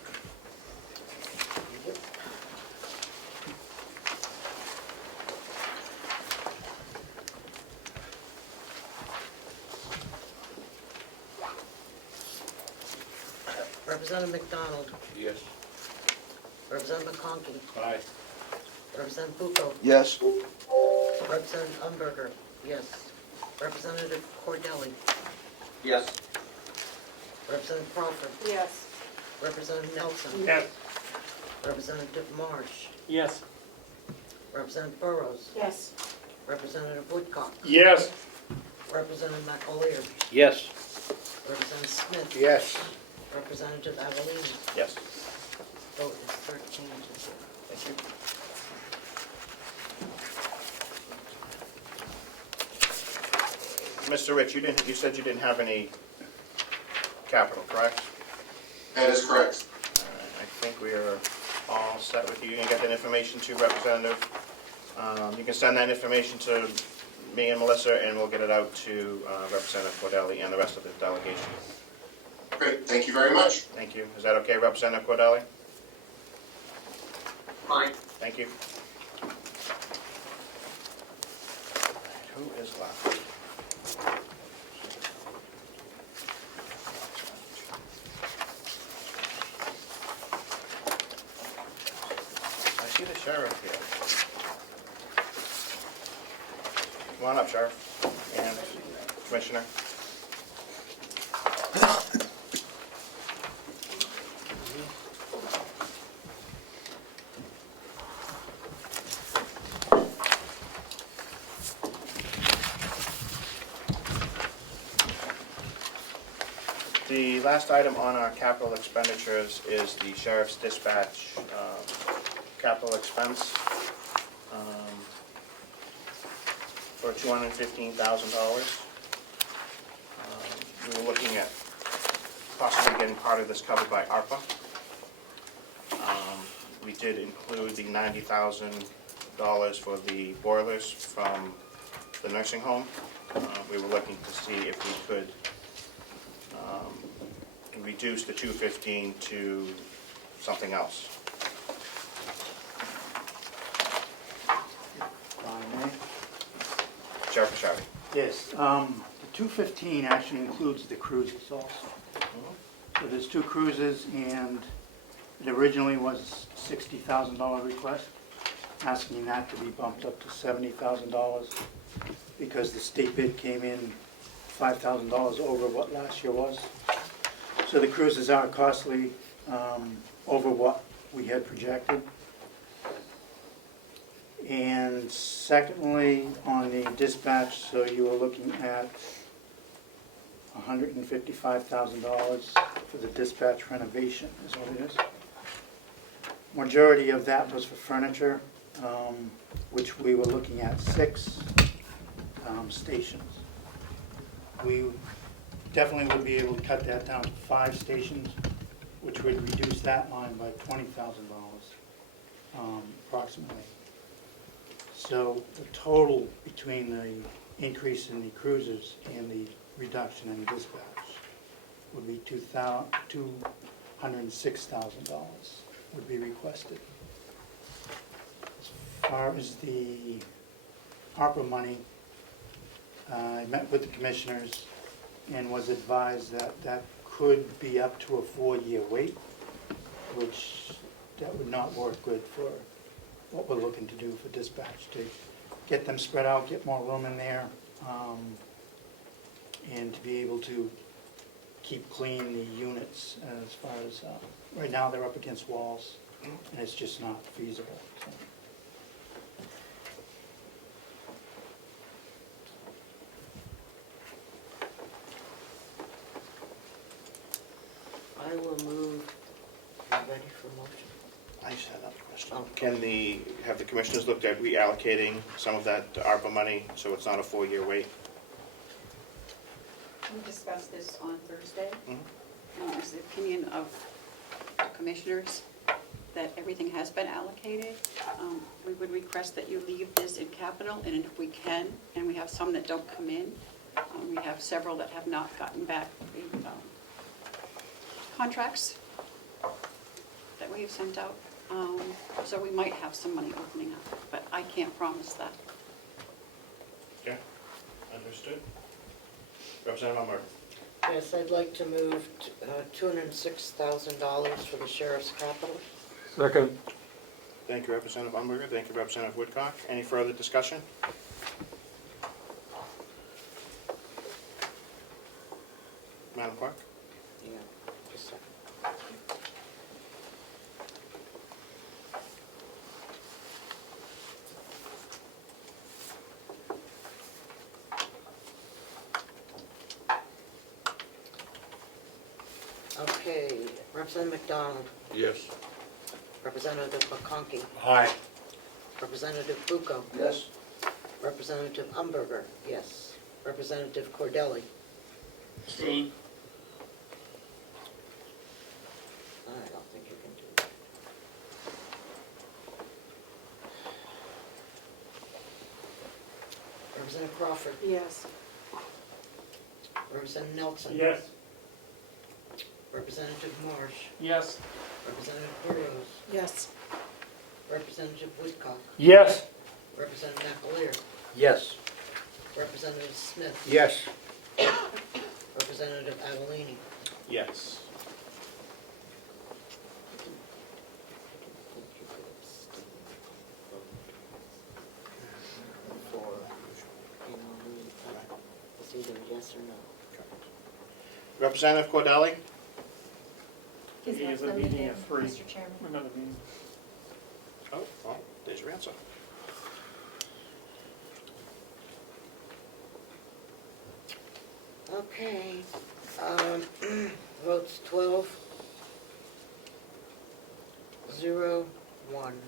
Representative McDonald, Yes. Representative McConkey, Aye. Representative Bucco, Yes. Representative Umberger, yes. Representative Cordelli, Yes. Representative Crawford, Yes. Representative Nelson, Yes. Representative Marsh, Yes. Representative Burrows, Yes. Representative Woodcock, Yes. Representative McAleer, Yes. Representative Smith, Yes. Representative Avellini. Yes. Vote is 13 to 0. Thank you. Mr. Rich, you said you didn't have any capital, correct? That is correct. I think we are all set with you. You can get that information to Representative. You can send that information to me and Melissa, and we'll get it out to Representative Cordelli and the rest of the delegation. Great, thank you very much. Thank you. Is that okay, Representative Cordelli? Fine. Thank you. Who is left? I see the sheriff here. Come on up, Sheriff, and Commissioner. The last item on our capital expenditures is the sheriff's dispatch capital expense. for $215,000. We were looking at possibly getting part of this covered by ARPA. We did include the $90,000 for the boilers from the nursing home. We were looking to see if we could reduce the 215 to something else. Sheriff Bashari. Yes, the 215 actually includes the cruises also. So there's 2 cruises, and it originally was $60,000 request, asking that to be bumped up to $70,000 because the state bid came in $5,000 over what last year was. So the cruises are costly, over what we had projected. And secondly, on the dispatch, so you were looking at $155,000 for the dispatch renovation, is what it is. Majority of that was for furniture, which we were looking at 6 stations. We definitely would be able to cut that down to 5 stations, which would reduce that line by $20,000, approximately. So the total between the increase in the cruisers and the reduction in dispatch would be $206,000 would be requested. As far as the ARPA money, I met with the commissioners and was advised that that could be up to a 4-year wait, which that would not work good for what we're looking to do for dispatch, to get them spread out, get more room in there, and to be able to keep clean the units as far as, right now they're up against walls, and it's just not feasible. So. I will move, you ready for motion? I just had another question. Have the commissioners looked at reallocating some of that to ARPA money so it's not a 4-year wait? We discussed this on Thursday, Mhm. and it was the opinion of the commissioners that everything has been allocated. We would request that you leave this in capital, and if we can, and we have some that don't come in, we have several that have not gotten back the contracts that we have sent out. So we might have some money opening up, but I can't promise that. Okay, understood. Representative Umber. Yes, I'd like to move $206,000 for the sheriff's capital. Second. Thank you, Representative Umberger. Thank you, Representative Woodcock. Any further discussion? Madam Clerk? Yeah, just a second. Okay, Representative McDonald, Yes. Representative McConkey, Aye. Representative Bucco, Yes. Representative Umberger, yes. Representative Cordelli. Abstain. I don't think you can do that. Representative Crawford, Yes. Representative Nelson. Yes. Representative Marsh, Yes. Representative Burrows, Yes. Representative Woodcock, Yes. Representative McAleer, Yes. Representative Smith, Yes. Representative Adelini. Yes. It's either yes or no. Representative Cordelli? Is He that is a the meeting at 3. Mr. Chairman? Another meeting. Oh, well, there's your answer. Okay, votes 12, 0, 1.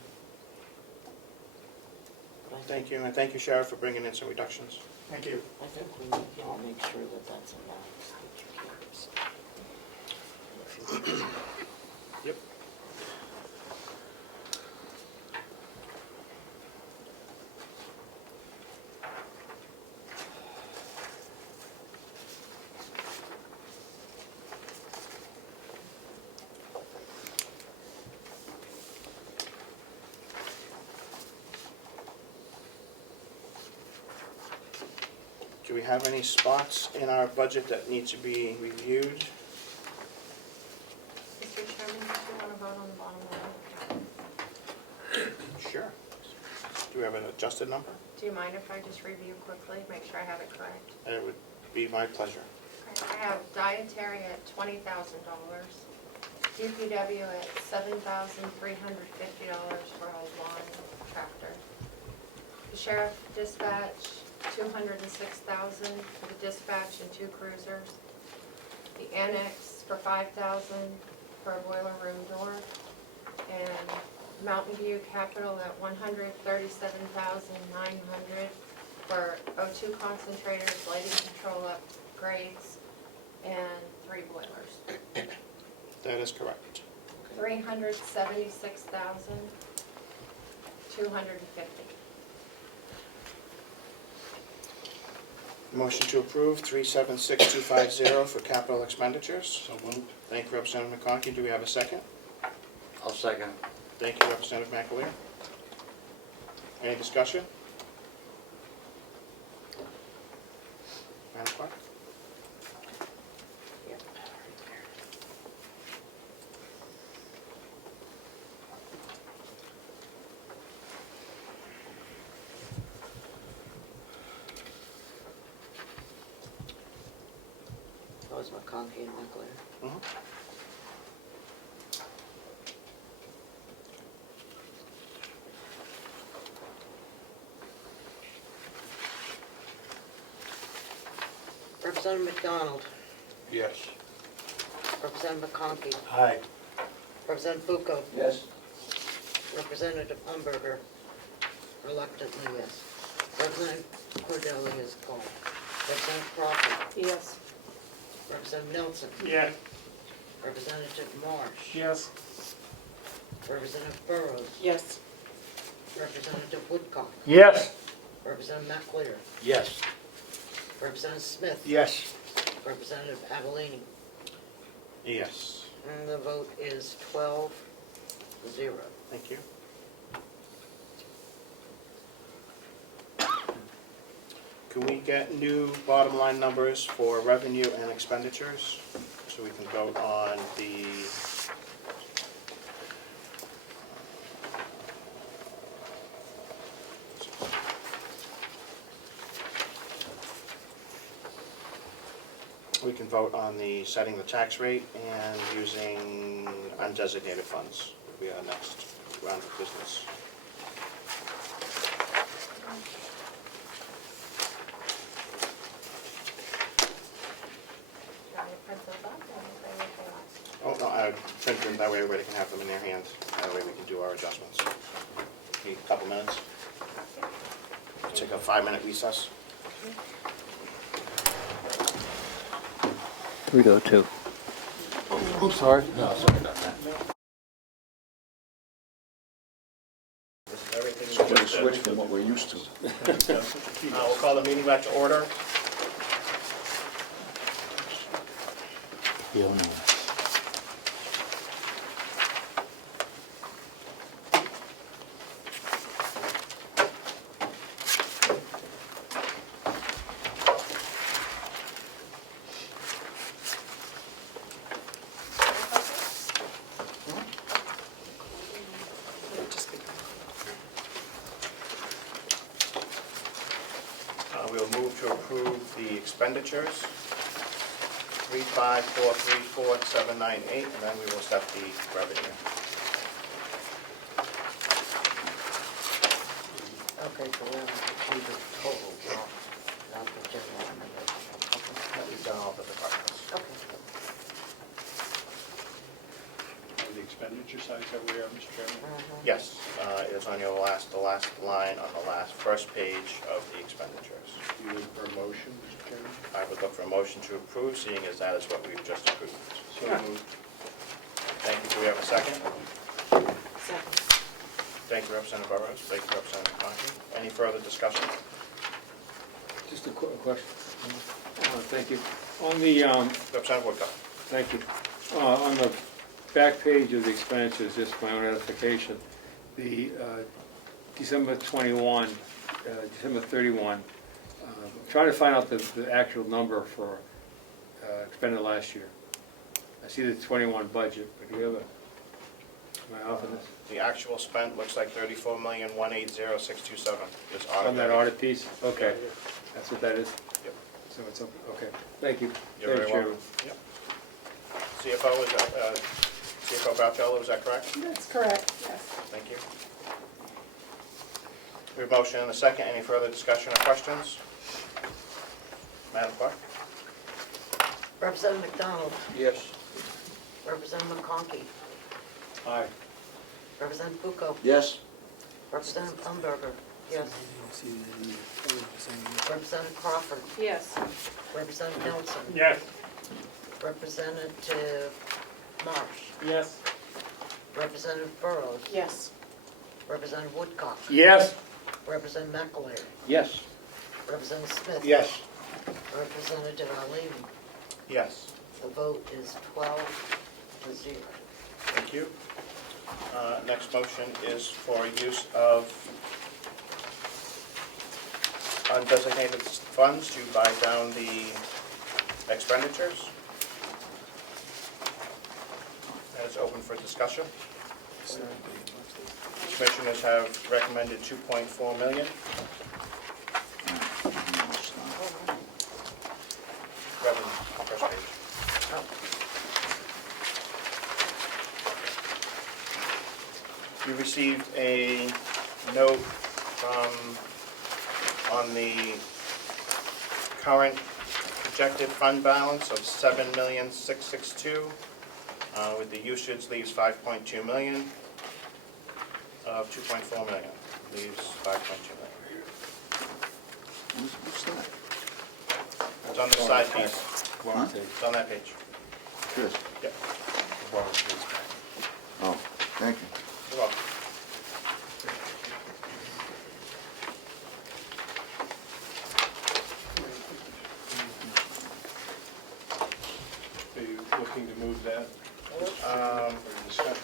Thank you, and thank you, Sheriff, for bringing in some reductions. Thank you. I think we need to all make sure that that's announced. Yep. Do we have any spots in our budget that need to be reviewed? Mr. Chairman, do you want to vote on the bottom line? Sure. Do we have an adjusted number? Do you mind if I just review quickly, make sure I have it correct? It would be my pleasure. I have dietary at $20,000, DPW at $7,350 for a lawn tractor. The sheriff dispatch, $206,000 for the dispatch and 2 cruisers. The annex for $5,000 for a boiler room door. And Mountain View Capital at $137,900 for O2 concentrators, lighting control upgrades, and 3 boilers. That is correct. $376,250. Motion to approve 376250 for capital expenditures. So moved. Thank you, Representative McConkey. Do we have a second? I'll second. Thank you, Representative McAleer. Any discussion? Madam Clerk? That was McConkey and McLean. Mhm. Representative McDonald, Yes. Representative McConkey, Aye. Representative Bucco, Yes. Representative Umberger, reluctantly yes. Representative Cordelli is gone. Representative Crawford, Yes. Representative Nelson, Yes. Representative Marsh, Yes. Representative Burrows, Yes. Representative Woodcock, Yes. Representative McLear, Yes. Representative Smith, Yes. Representative Avellini, Yes. and the vote is 12-0. Thank you. Can we get new bottom line numbers for revenue and expenditures? So we can vote on the setting the tax rate and using undesignated funds will be our next round of business. Oh, no, I print them, that way everybody can have them in their hands. That way we can do our adjustments. Need a couple minutes. Take a 5-minute recess. 3:02. I'm sorry. No, sorry about that. This is everything. It's a switch from what we're used to. We'll call the meeting back to order. Yeah, no. We'll move to approve the expenditures, 35434,798, and then we will set the revenue. Okay, so we're going to do the total, not the general. We've done all the departments. Okay. The expenditure side, is that where, Mr. Chairman? Yes, It is on the last line on the first page of the expenditures. You look for a motion, Mr. Chairman? I would look for a motion to approve, seeing as that is what we've just approved. So moved. Thank you. Do we have a second? Second. Thank you, Representative Burrows. Thank you, Representative McConkey. Any further discussion? Just a question. Thank you. On the, Representative Woodcock. thank you. On the back page of the expenditures, just my own edification, the December 21, December 31, I'm trying to find out the actual number for expended last year. I see the 21 budget, but do we have a, am I off of this? The actual spent looks like $34,180,627. Is On that audit piece? Okay, that's what that is? Yep. So it's, okay, thank you. You're very Thank you, welcome. Yep. CFO, is that, CFO Bouchello, is that correct? That's correct, yes. Thank you. We have a motion and a second. Any further discussion or questions? Madam Clerk? Representative McDonald, Yes. Representative McConkey, Aye. Representative Bucco, Yes. Representative Umberger, yes. Representative Crawford, Yes. Representative Nelson, Yes. Representative Marsh, Yes. Representative Burrows, Yes. Representative Woodcock, Yes. Representative McAleer, Yes. Representative Smith. Yes. Representative Ali. Yes. The vote is 12-0. Thank you. Next motion is for use of undesignated funds to buy down the expenditures. That is open for discussion. Commissioners have recommended $2.4 million. Revenue, first page. You received a note on the current projected fund balance of $7,662,000. With the usage leaves $5.2 million. Of $2.4 million leaves $5.2 million. What's that? It's on the side piece. Huh? It's on that page. This? Yep. Oh, thank you. You're welcome. Are you looking to move that?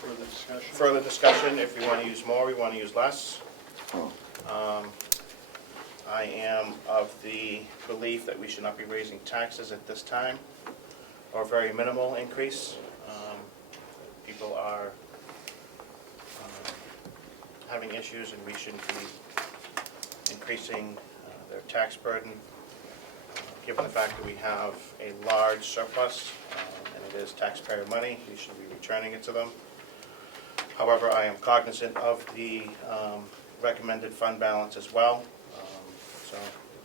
Further discussion? Further discussion, if we want to use more, we want to use less. Oh, I am of the belief that we should not be raising taxes at this time, or a very minimal increase. People are having issues, and we shouldn't be increasing their tax burden, given the fact that we have a large surplus, and it is taxpayer money. We should be returning it to them. However, I am cognizant of the recommended fund balance as well, so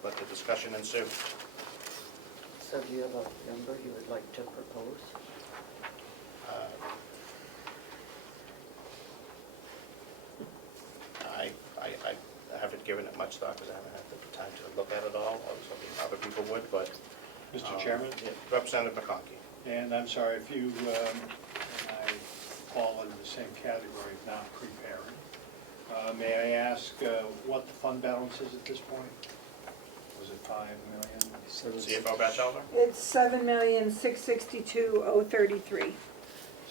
let the discussion ensue. So do you have a number you would like to propose? I haven't given it much thought because I haven't had the time to look at it all. I was hoping other people would, but. Mr. Chairman? Yeah, Representative McConkey. And I'm sorry if you and I fall into the same category of not preparing. May I ask what the fund balance is at this point? Was it $5 million? CFO Batchelder? It's $7,662,033.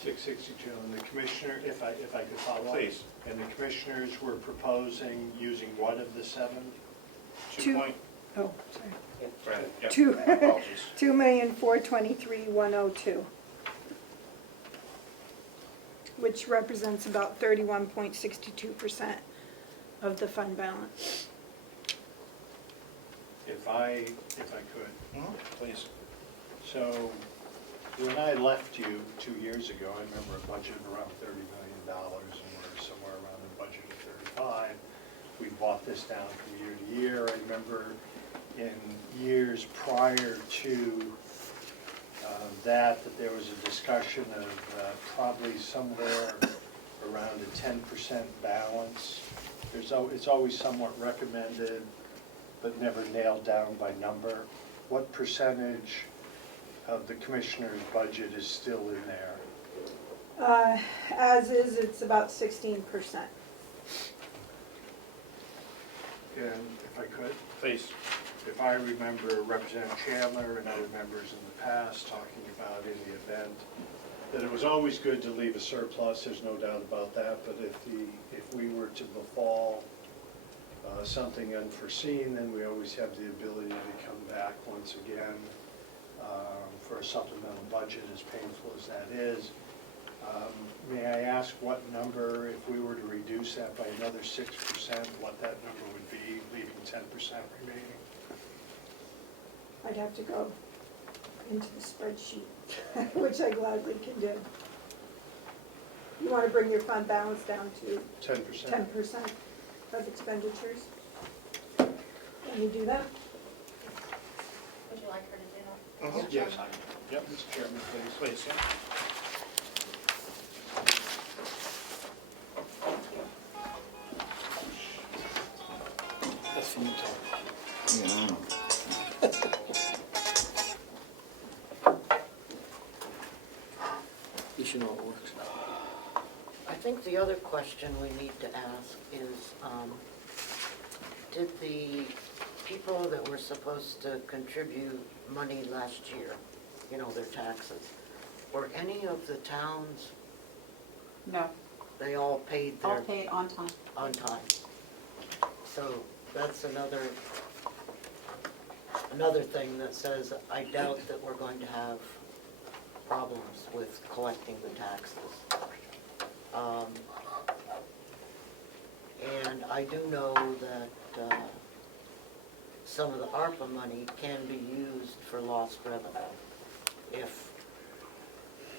662, and the commissioner, if I could follow up. Please. And the commissioners were proposing using what of the seven? Two. Point. Oh, sorry. Right, yep. Two. Apologies. $2,423,102, which represents about 31.62% of the fund balance. If I could. Please. So when I left you 2 years ago, I remember a budget of around $30 million, and we're somewhere around a budget of 35. We brought this down from year to year. I remember in years prior to that there was a discussion of probably somewhere around a 10% balance it's always somewhat recommended, but never nailed down by number. What percentage of the commissioner's budget is still in there? As is, it's about 16%. And if I could, Please. if I remember Representative Chandler and other members in the past talking about in the event, that it was always good to leave a surplus, there's no doubt about that, but if we were to befall something unforeseen, then we always have the ability to come back once again for a supplemental budget, as painful as that is. May I ask what number, if we were to reduce that by another 6%, what that number would be, leaving 10% remaining? I'd have to go into the spreadsheet, which I gladly can do. You want to bring your fund balance down to 10%? 10% of expenditures? Can you do that? Would you like her to do that? Yes. Yep, Mr. Chairman, please. Please, yeah. That's for you, Tom. You should know it works. I think the other question we need to ask is, did the people that were supposed to contribute money last year, you know, their taxes, were any of the towns, No, they all paid all their, paid on time. on time? So that's another thing that says, I doubt that we're going to have problems with collecting the taxes. And I do know that some of the ARPA money can be used for lost revenue if,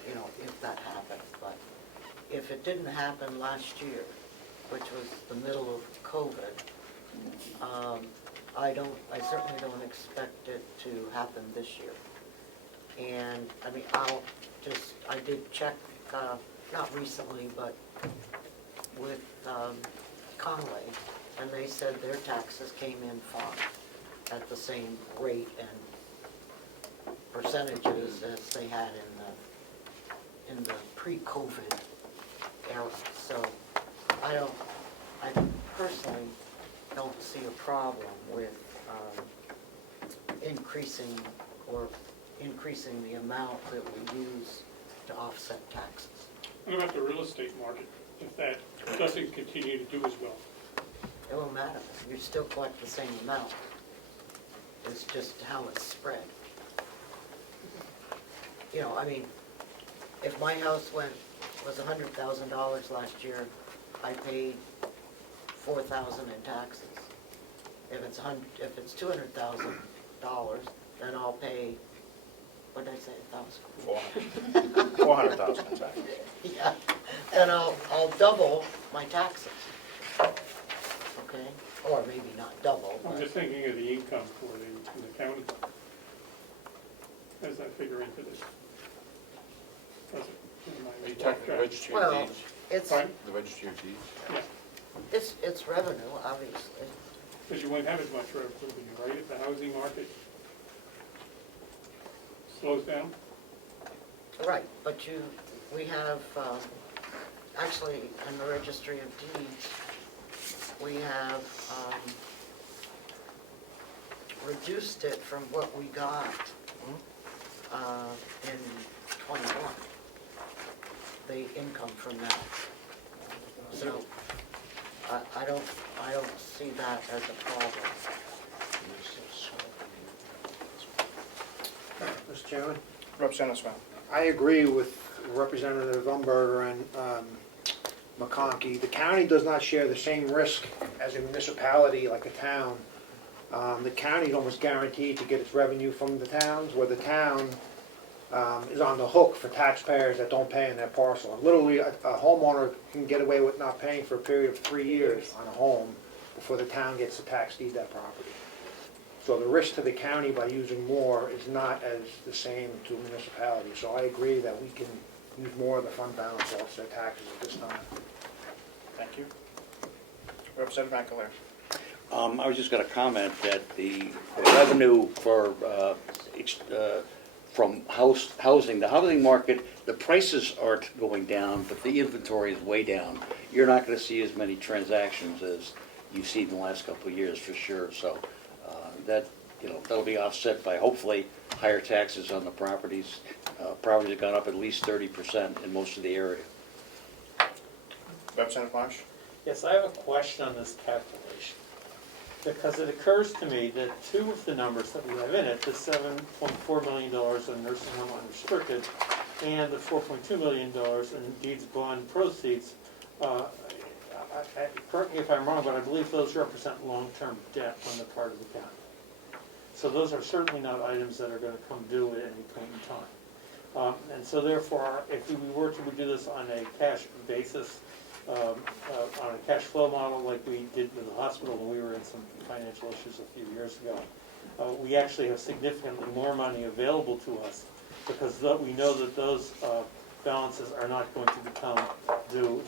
you know, if that happened. But if it didn't happen last year, which was the middle of COVID, I certainly don't expect it to happen this year. And, I mean, I did check, not recently, but with Conway, and they said their taxes came in fine at the same rate and percentages as they had in the pre-COVID era. So I personally don't see a problem with increasing the amount that we use to offset taxes. What about the real estate market, if that doesn't continue to do as well? It won't matter, you still collect the same amount. It's just how it's spread. You know, I mean, if my house was $100,000 last year, I paid $4,000 in taxes. If it's $200,000, then I'll pay, what did I say, 1,000? 400,000 in taxes. Yeah, and I'll double my taxes. Okay, or maybe not double, I'm but just thinking of the income for the county. Does that figure into this? Does it? Are you talking the registry Well, of deeds? it's, Pardon? The registry of deeds? Yeah, it's revenue, obviously. because you won't have as much revenue, right, if the housing market slows down? Right, but we have, actually, in the registry of deeds, we have reduced it from what we got in '21, the income from that. So I don't see that as a problem. Mr. Chairman, Representative Smith. I agree with Representative Umberger and McConkey. The county does not share the same risk as a municipality like a town. The county is almost guaranteed to get its revenue from the towns, where the town is on the hook for taxpayers that don't pay in their parcel. Literally, a homeowner can get away with not paying for a period of 3 years on a home before the town gets to tax deed that property. So the risk to the county by using more is not as the same to a municipality. So I agree that we can use more of the fund balance to offset taxes at this time. Thank you. Representative Aguilar. I was just going to comment that the revenue for, from housing, the housing market, the prices aren't going down, but the inventory is way down. You're not going to see as many transactions as you've seen in the last couple of years, for sure. So that, that'll be offset by hopefully higher taxes on the properties. Properties have gone up at least 30% in most of the area. Representative Marsh. Yes, I have a question on this calculation, because it occurs to me that two of the numbers that we have in it, the $7.4 million on nursing home unrestricted and the $4.2 million in deeds bond proceeds, correct me if I'm wrong, but I believe those represent long-term debt on the part of the county. So those are certainly not items that are going to come due at any point in time. And so therefore, if we were to do this on a cash basis, on a cash flow model like we did with the hospital when we were in some financial issues a few years ago, we actually have significantly more money available to us because we know that those balances are not going to become due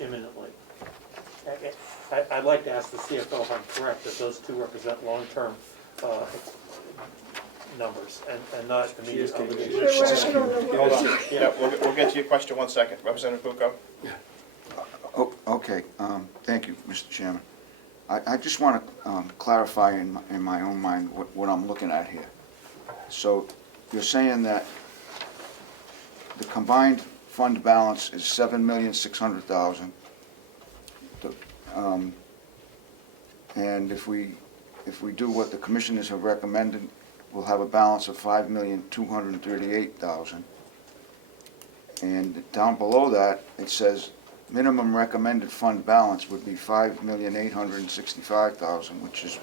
imminently. I'd like to ask the CFO if I'm correct, that those two represent long-term numbers and not immediate obligations. Hold on. Yeah, we'll get to your question in 1 second. Representative Bucco. Oh, okay, thank you, Mr. Chairman. I just want to clarify in my own mind what I'm looking at here. So you're saying that the combined fund balance is $7,600,000, and if we do what the commissioners have recommended, we'll have a balance of $5,238,000. And down below that, it says minimum recommended fund balance would be $5,865,000,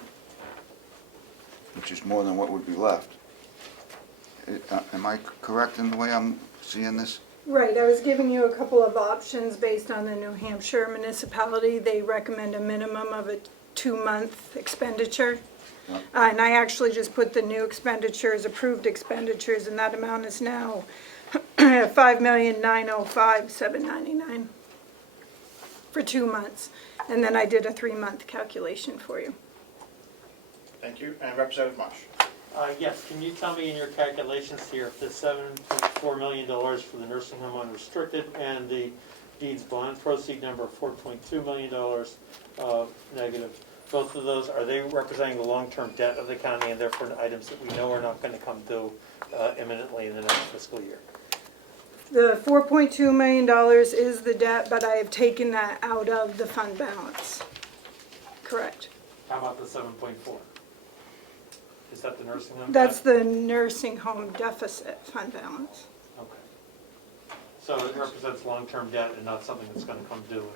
which is more than what would be left. Am I correct in the way I'm seeing this? Right, I was giving you a couple of options based on the New Hampshire municipality. They recommend a minimum of a 2-month expenditure. And I actually just put the new expenditures, approved expenditures, and that amount is now $5,905,799 for 2 months. And then I did a 3-month calculation for you. Thank you. And Representative Marsh. Yes, can you tell me in your calculations here if the $7.4 million for the nursing home unrestricted and the deeds bond proceed number of $4.2 million negative, both of those, are they representing the long-term debt of the county and therefore items that we know are not going to come due imminently in the next fiscal year? The $4.2 million is the debt, but I have taken that out of the fund balance. Correct. How about the 7.4? Is that the nursing home? That's the nursing home deficit fund balance. Okay. So it represents long-term debt and not something that's going to come due.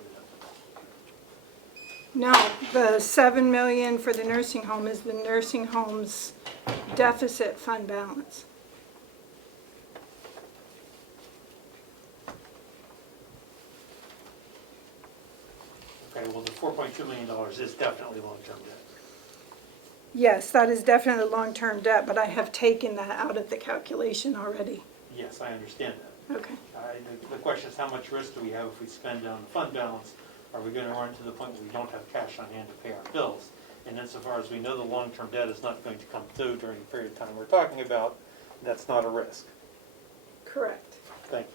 No, the $7 million for the nursing home is the nursing home's deficit fund balance. Okay, well, the $4.2 million is definitely long-term debt. Yes, that is definitely long-term debt, but I have taken that out of the calculation already. Yes, I understand that. Okay. The question is, how much risk do we have if we spend down the fund balance? Are we going to run to the point where we don't have cash on hand to pay our bills? And insofar as we know the long-term debt is not going to come due during the period of time we're talking about, that's not a risk. Correct. Thank you.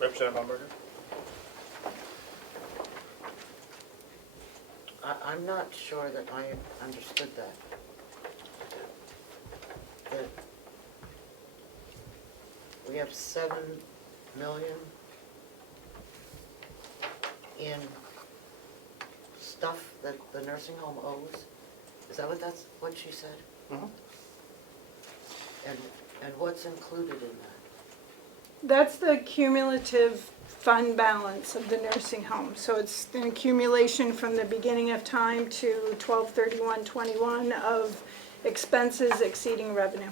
Representative Umberger. I'm not sure that I understood that. That we have $7 million in stuff that the nursing home owes? Is that what she said? Mm-hmm. And what's included in that? That's the cumulative fund balance of the nursing home. So it's an accumulation from the beginning of time to 12/31/21 of expenses exceeding revenue.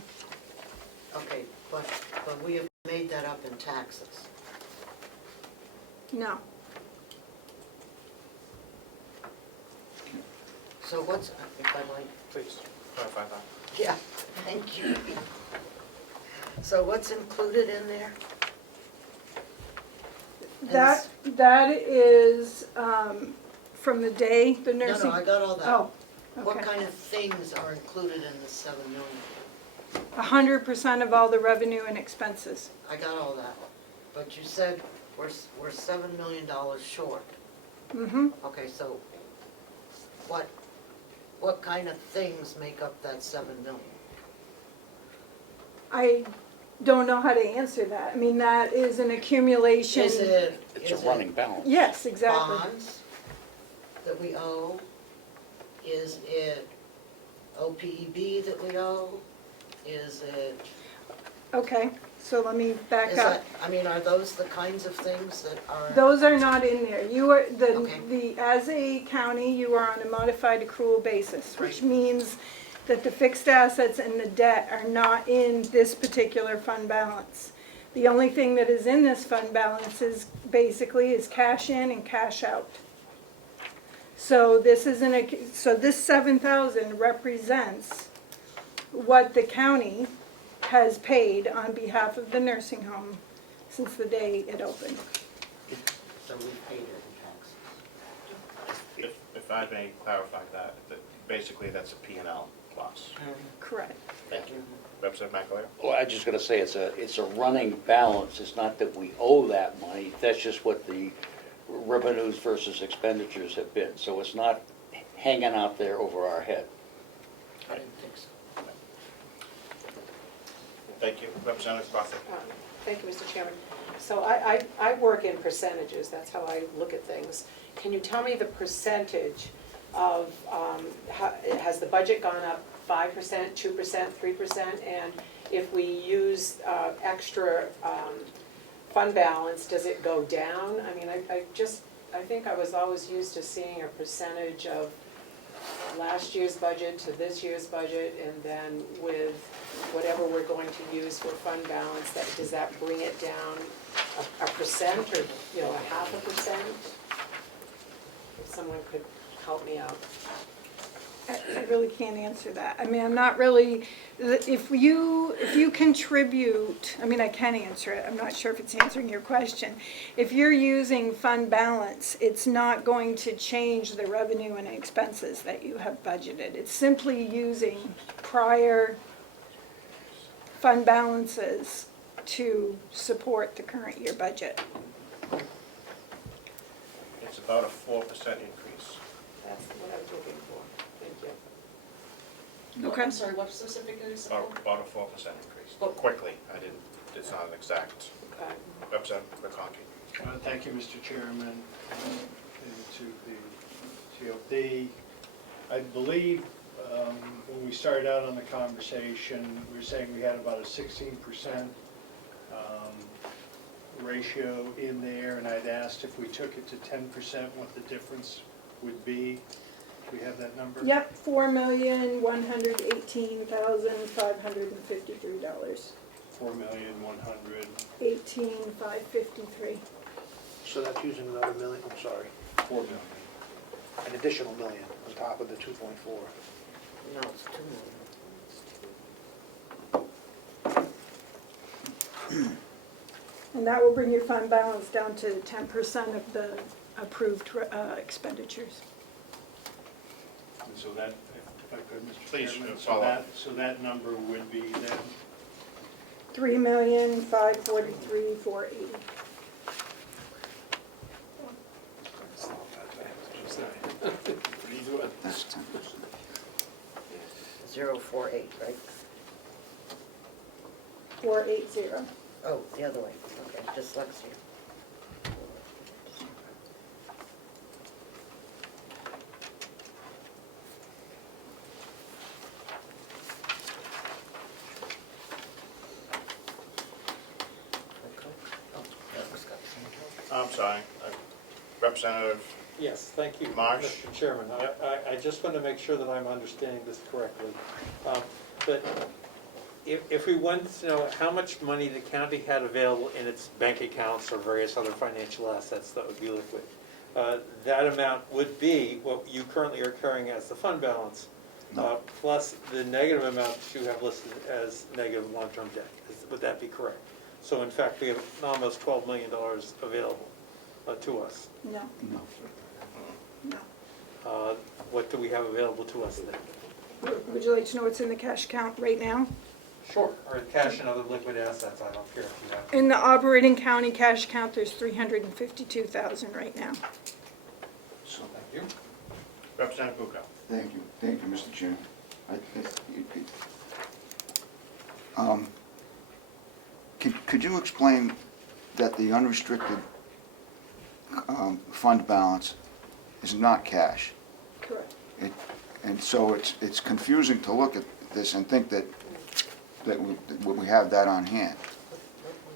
Okay, but we have made that up in taxes. No. So what's, if I might? Please, clarify that. Yeah, thank you. So what's included in there? That is from the day the No, nursing? no, I got all that. Oh, What okay. kind of things are included in the 7 million? 100% of all the revenue and expenses. I got all that, but you said we're $7 million short. Mm-hmm. Okay, so what kind of things make up that 7 million? I don't know how to answer that. I mean, that is an accumulation. Is it? It's a running balance. Yes, exactly. Bonds that we owe? Is it OPEB that we owe? Is it? Okay, so let me back Is up. that, I mean, are those the kinds of things that are? Those are not in there. You are, Okay. as a county, you are on a modified accrual basis, which Right. means that the fixed assets and the debt are not in this particular fund balance. The only thing that is in this fund balance is basically is cash in and cash out. So this this 7,000 represents what the county has paid on behalf of the nursing home since the day it opened. So we paid it in taxes. If I may clarify that basically that's a P&L loss. Correct. Thank you. Representative McAleer? Well, I was just gonna say, it's a running balance, it's not that we owe that money, that's just what the revenues versus expenditures have been, so it's not hanging out there over our head. I didn't think so. Thank you. Representative Crawford? Thank you, Mr. Chairman. So I work in percentages, that's how I look at things. Can you tell me the percentage of, has the budget gone up 5%, 2%, 3%? And if we use extra fund balance, does it go down? I mean, I think I was always used to seeing a percentage of last year's budget to this year's budget, and then with whatever we're going to use for fund balance, does that bring it down a percent or, a 0.5%? If someone could help me out. I really can't answer that. I mean, I'm not really, if you contribute, I mean, I can answer it. I'm not sure if it's answering your question. If you're using fund balance, it's not going to change the revenue and expenses that you have budgeted. It's simply using prior fund balances to support the current year budget. It's about a 4% increase. That's what I was looking for. Thank you. Okay. I'm sorry, what specifically is it? About a 4% increase. Quickly, it's not an exact. Okay. Representative McConkey? Thank you, Mr. Chairman, and to the COP. I believe when we started out on the conversation, we were saying we had about a 16% ratio in there, and I'd asked if we took it to 10%, what the difference would be. Do we have that number? Yep, $4,118,553. $4,100,000. 18,553. So that's using another million, I'm sorry, 4 million. an additional million on top of the 2.4. No, it's 2 million. And that will bring your fund balance down to 10% of the approved expenditures. And so that, if I could, Mr. Please, Chairman, follow up. so that number would be then? 3,543,480. That's 048, right? 480. Oh, the other way, okay, dyslexia. I'm sorry. Representative? Yes, thank you, Marsh? Mr. Chairman. I just want to make sure that I'm understanding this correctly. But if we wanted to know how much money the county had available in its bank accounts or various other financial assets that would be liquid, that amount would be what you currently are carrying as the fund balance, plus the negative amount that you have listed as negative long-term debt. Would that be correct? So in fact, we have almost $12 million available to us? No, No. no. What do we have available to us then? Would you like to know what's in the cash account right now? Sure. Or cash and other liquid assets, I don't care if you have. In the operating county cash account, there's 352,000 right now. So, thank you. Representative Bucco. Thank you, Mr. Chairman. Could you explain that the unrestricted fund balance is not cash? Correct. And so it's confusing to look at this and think that we have that on hand.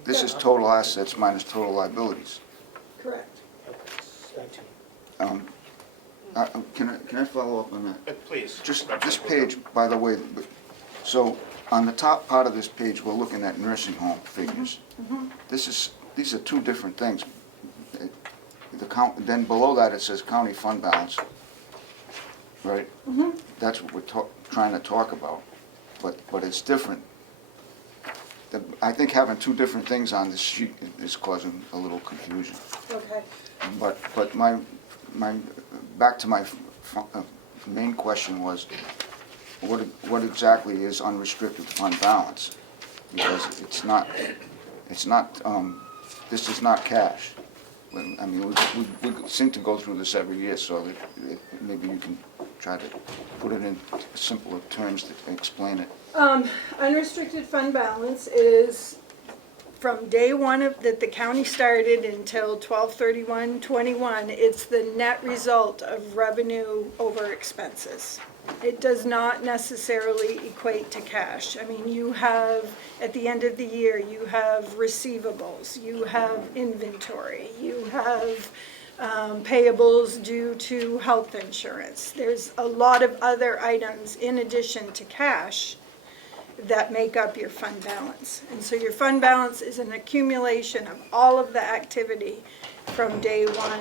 This is total assets minus total liabilities. Correct. Can I follow up on that? Please. Just this page, by the way, so on the top part of this page, we're looking at nursing home figures. These are two different things. Then below that, it says county fund balance, right? That's what we're trying to talk about, but it's different. I think having two different things on this sheet is causing a little confusion. Okay. But my back to my main question was, what exactly is unrestricted fund balance? Because it's not, this is not cash. I mean, we seem to go through this every year, so that maybe you can try to put it in simpler terms to explain it. Unrestricted fund balance is from day one that the county started until 12/31/21, it's the net result of revenue over expenses. It does not necessarily equate to cash. I mean, you have, at the end of the year, you have receivables, you have inventory, you have payables due to health insurance. There's a lot of other items in addition to cash that make up your fund balance. And so your fund balance is an accumulation of all of the activity from day one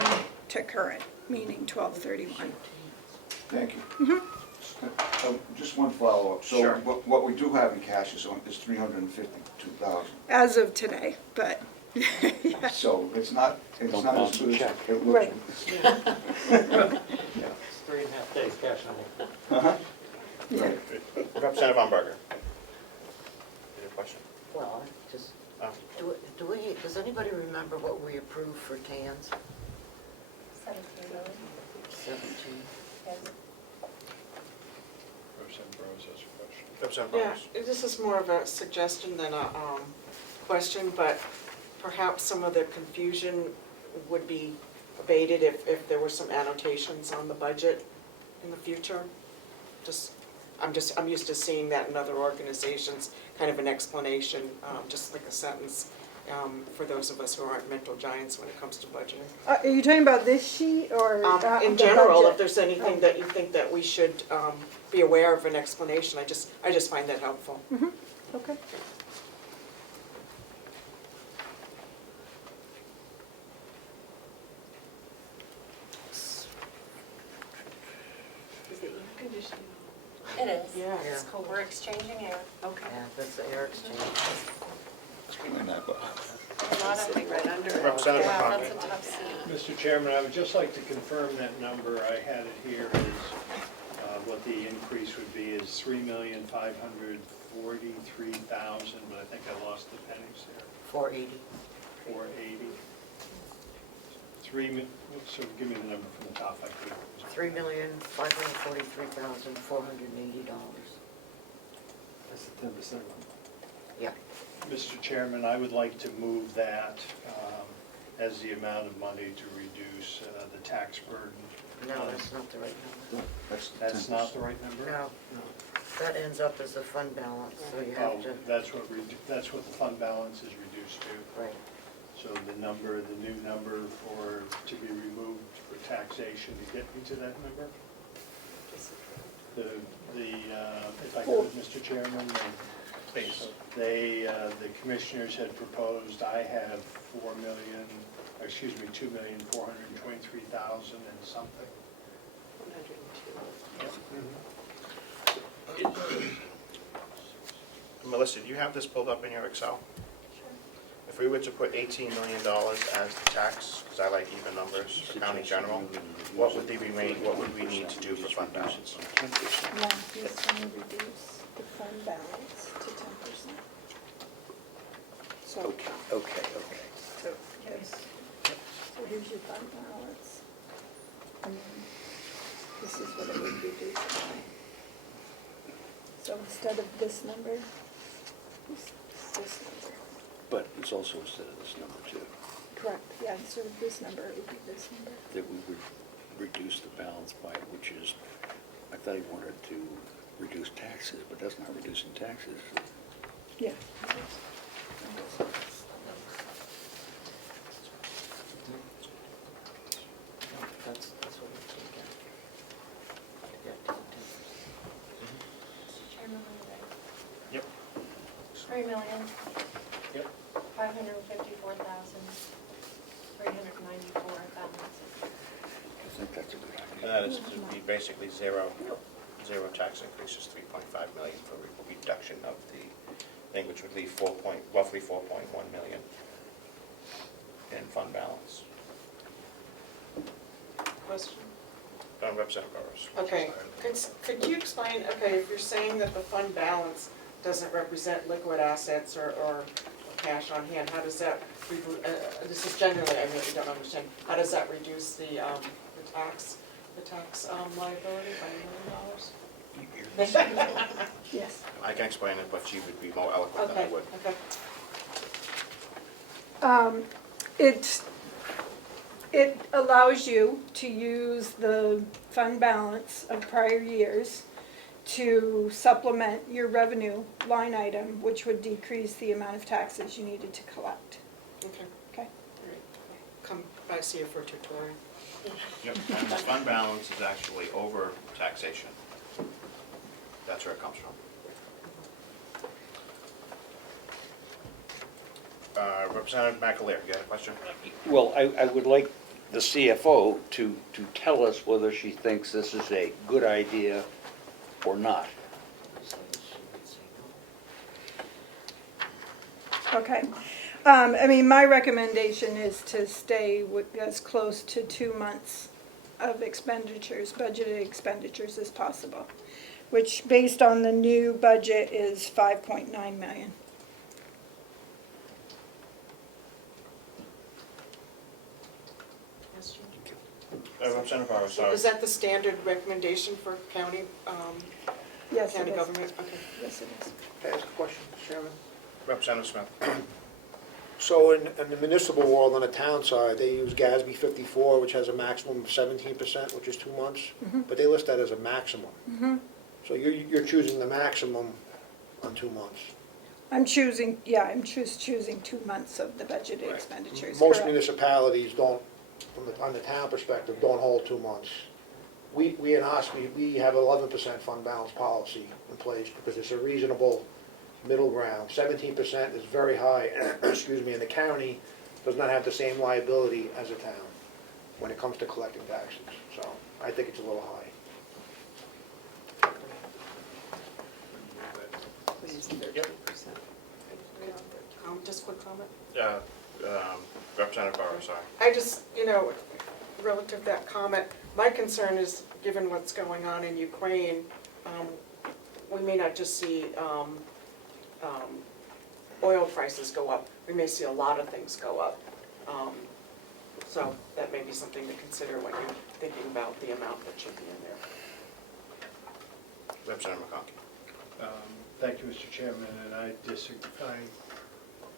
to current, meaning 12/31. Thank you. Just one follow-up. So Sure. what we do have in cash is 352,000. As of today, but, yeah. So it's not as good as it looks. Right. Yeah, it's 3.5 days cash only. Right. Representative Umberger. Your question? Well, I just, Oh. does anybody remember what we approved for TANs? 17 million. 17? Yes. Representative Yeah, Barnes. this is more of a suggestion than a question, but perhaps some of the confusion would be abated if there were some annotations on the budget in the future. I'm used to seeing that in other organizations, kind of an explanation, just like a sentence, for those of us who aren't mental giants when it comes to budgeting. Are you talking about this sheet or In the general, budget? if there's anything that you think that we should be aware of an explanation, I just find that helpful. Okay. Is the air conditioning It is. Yeah. It's cool. We're exchanging air. on? Okay. Yeah, that's the air exchange. A lot of Sitting right under it. Representative Yeah, McConkey. that's a tough seat. Mr. Chairman, I would just like to confirm that number. I had it here is, what the increase would be is 3,543,000, but I think I lost the pennies there. 480. 480. So give me the number from the top, I could. $3,543,480. That's the 10% one. Yeah. Mr. Chairman, I would like to move that as the amount of money to reduce the tax burden. No, that's not the right number. That's not the right number? No, no. That ends up as a fund balance, so you Oh, have to, that's what the fund balance is reduced to. right. So the new number to be removed for taxation to get me to that number? If I could, Mr. Chairman, Please. the commissioners had proposed, I have 2,423,000 and something. 102. Melissa, do you have this pulled up in your Excel? If we were to put $18 million as the tax, because I like even numbers for county general, what would we need to do for fund balance? Now, he's going to reduce the fund balance to 10%. So, Okay. so, yes. So here's your fund balance. And then this is what it would reduce by. So instead of this number, this number. But it's also instead of this number too, Correct, yeah, instead of this number, it would be this number. that we would reduce the balance by, which is, I thought he wanted to reduce taxes, but that's not reducing taxes. Yeah. That's what we take out. To get to the 10%. Mr. Chairman, when you're ready. Yep. 3,554,394 balance. I think that's a good idea. And that is to be basically zero tax increases, 3.5 million for reduction of the thing, which would leave roughly 4.1 million in fund balance. Question? Representative Burrows. Okay, could you explain, okay, if you're saying that the fund balance doesn't represent liquid assets or cash on hand, how does that, this is generally, I really don't understand, how does that reduce the tax liability by $1 million? Yes. I can explain it, but you would be more eloquent than I would. Okay. It allows you to use the fund balance of prior years to supplement your revenue line item, which would decrease the amount of taxes you needed to collect. Okay. Okay? All right. Come by, see you for a tutorial. Yep, and the fund balance is actually over taxation. That's where it comes from. Representative McAleer, you had a question? Well, I would like the CFO to tell us whether she thinks this is a good idea or not. Okay. I mean, my recommendation is to stay with as close to 2 months of expenditures, budgeted expenditures as possible, which based on the new budget is 5.9 million. Representative Barrow, sorry. Is that the standard recommendation for county, Yes, it county is. government? Okay. Yes, it is. Can I ask a question, Mr. Chairman? Representative Smith. So in the municipal world, on the town side, they use GASB 54, which has a maximum of 17%, which is 2 months, but they list that as a maximum. So you're choosing the maximum on 2 months. I'm choosing, yeah, I'm choosing 2 months of the budgeted expenditures. Most correct. municipalities don't, on the town perspective, don't hold 2 months. We in OSME, we have 11% fund balance policy in place because it's a reasonable middle ground. 17% is very high, excuse me, and the county does not have the same liability as a town when it comes to collecting taxes. So I think it's a little high. Just quick comment. Representative Barrow, sorry. I just, relative to that comment, my concern is, given what's going on in Ukraine, we may not just see oil prices go up, we may see a lot of things go up. So that may be something to consider when you're thinking about the amount that should be in there. Representative McConkey. Thank you, Mr. Chairman, and I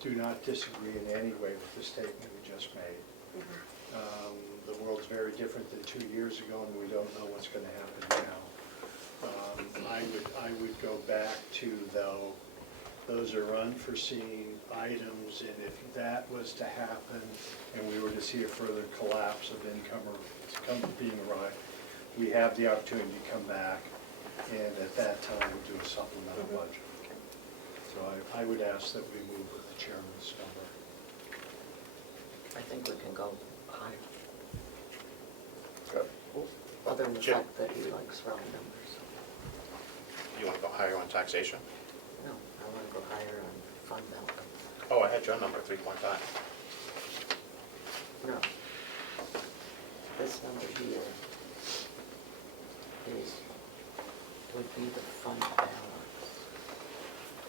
do not disagree in any way with the statement we just made. The world's very different than 2 years ago, and we don't know what's going to happen now. I would go back to, though, those are unforeseen items, and if that was to happen and we were to see a further collapse of income or being arrived, we have the opportunity to come back and at that time do a supplemental budget. So I would ask that we move with the chairman's number. I think we can go higher. Good. Other than the Jim. fact that he likes round numbers. You want to go higher on taxation? No, I want to go higher on fund balance. Oh, I had your number, 3.5. No. This number here would be the fund balance.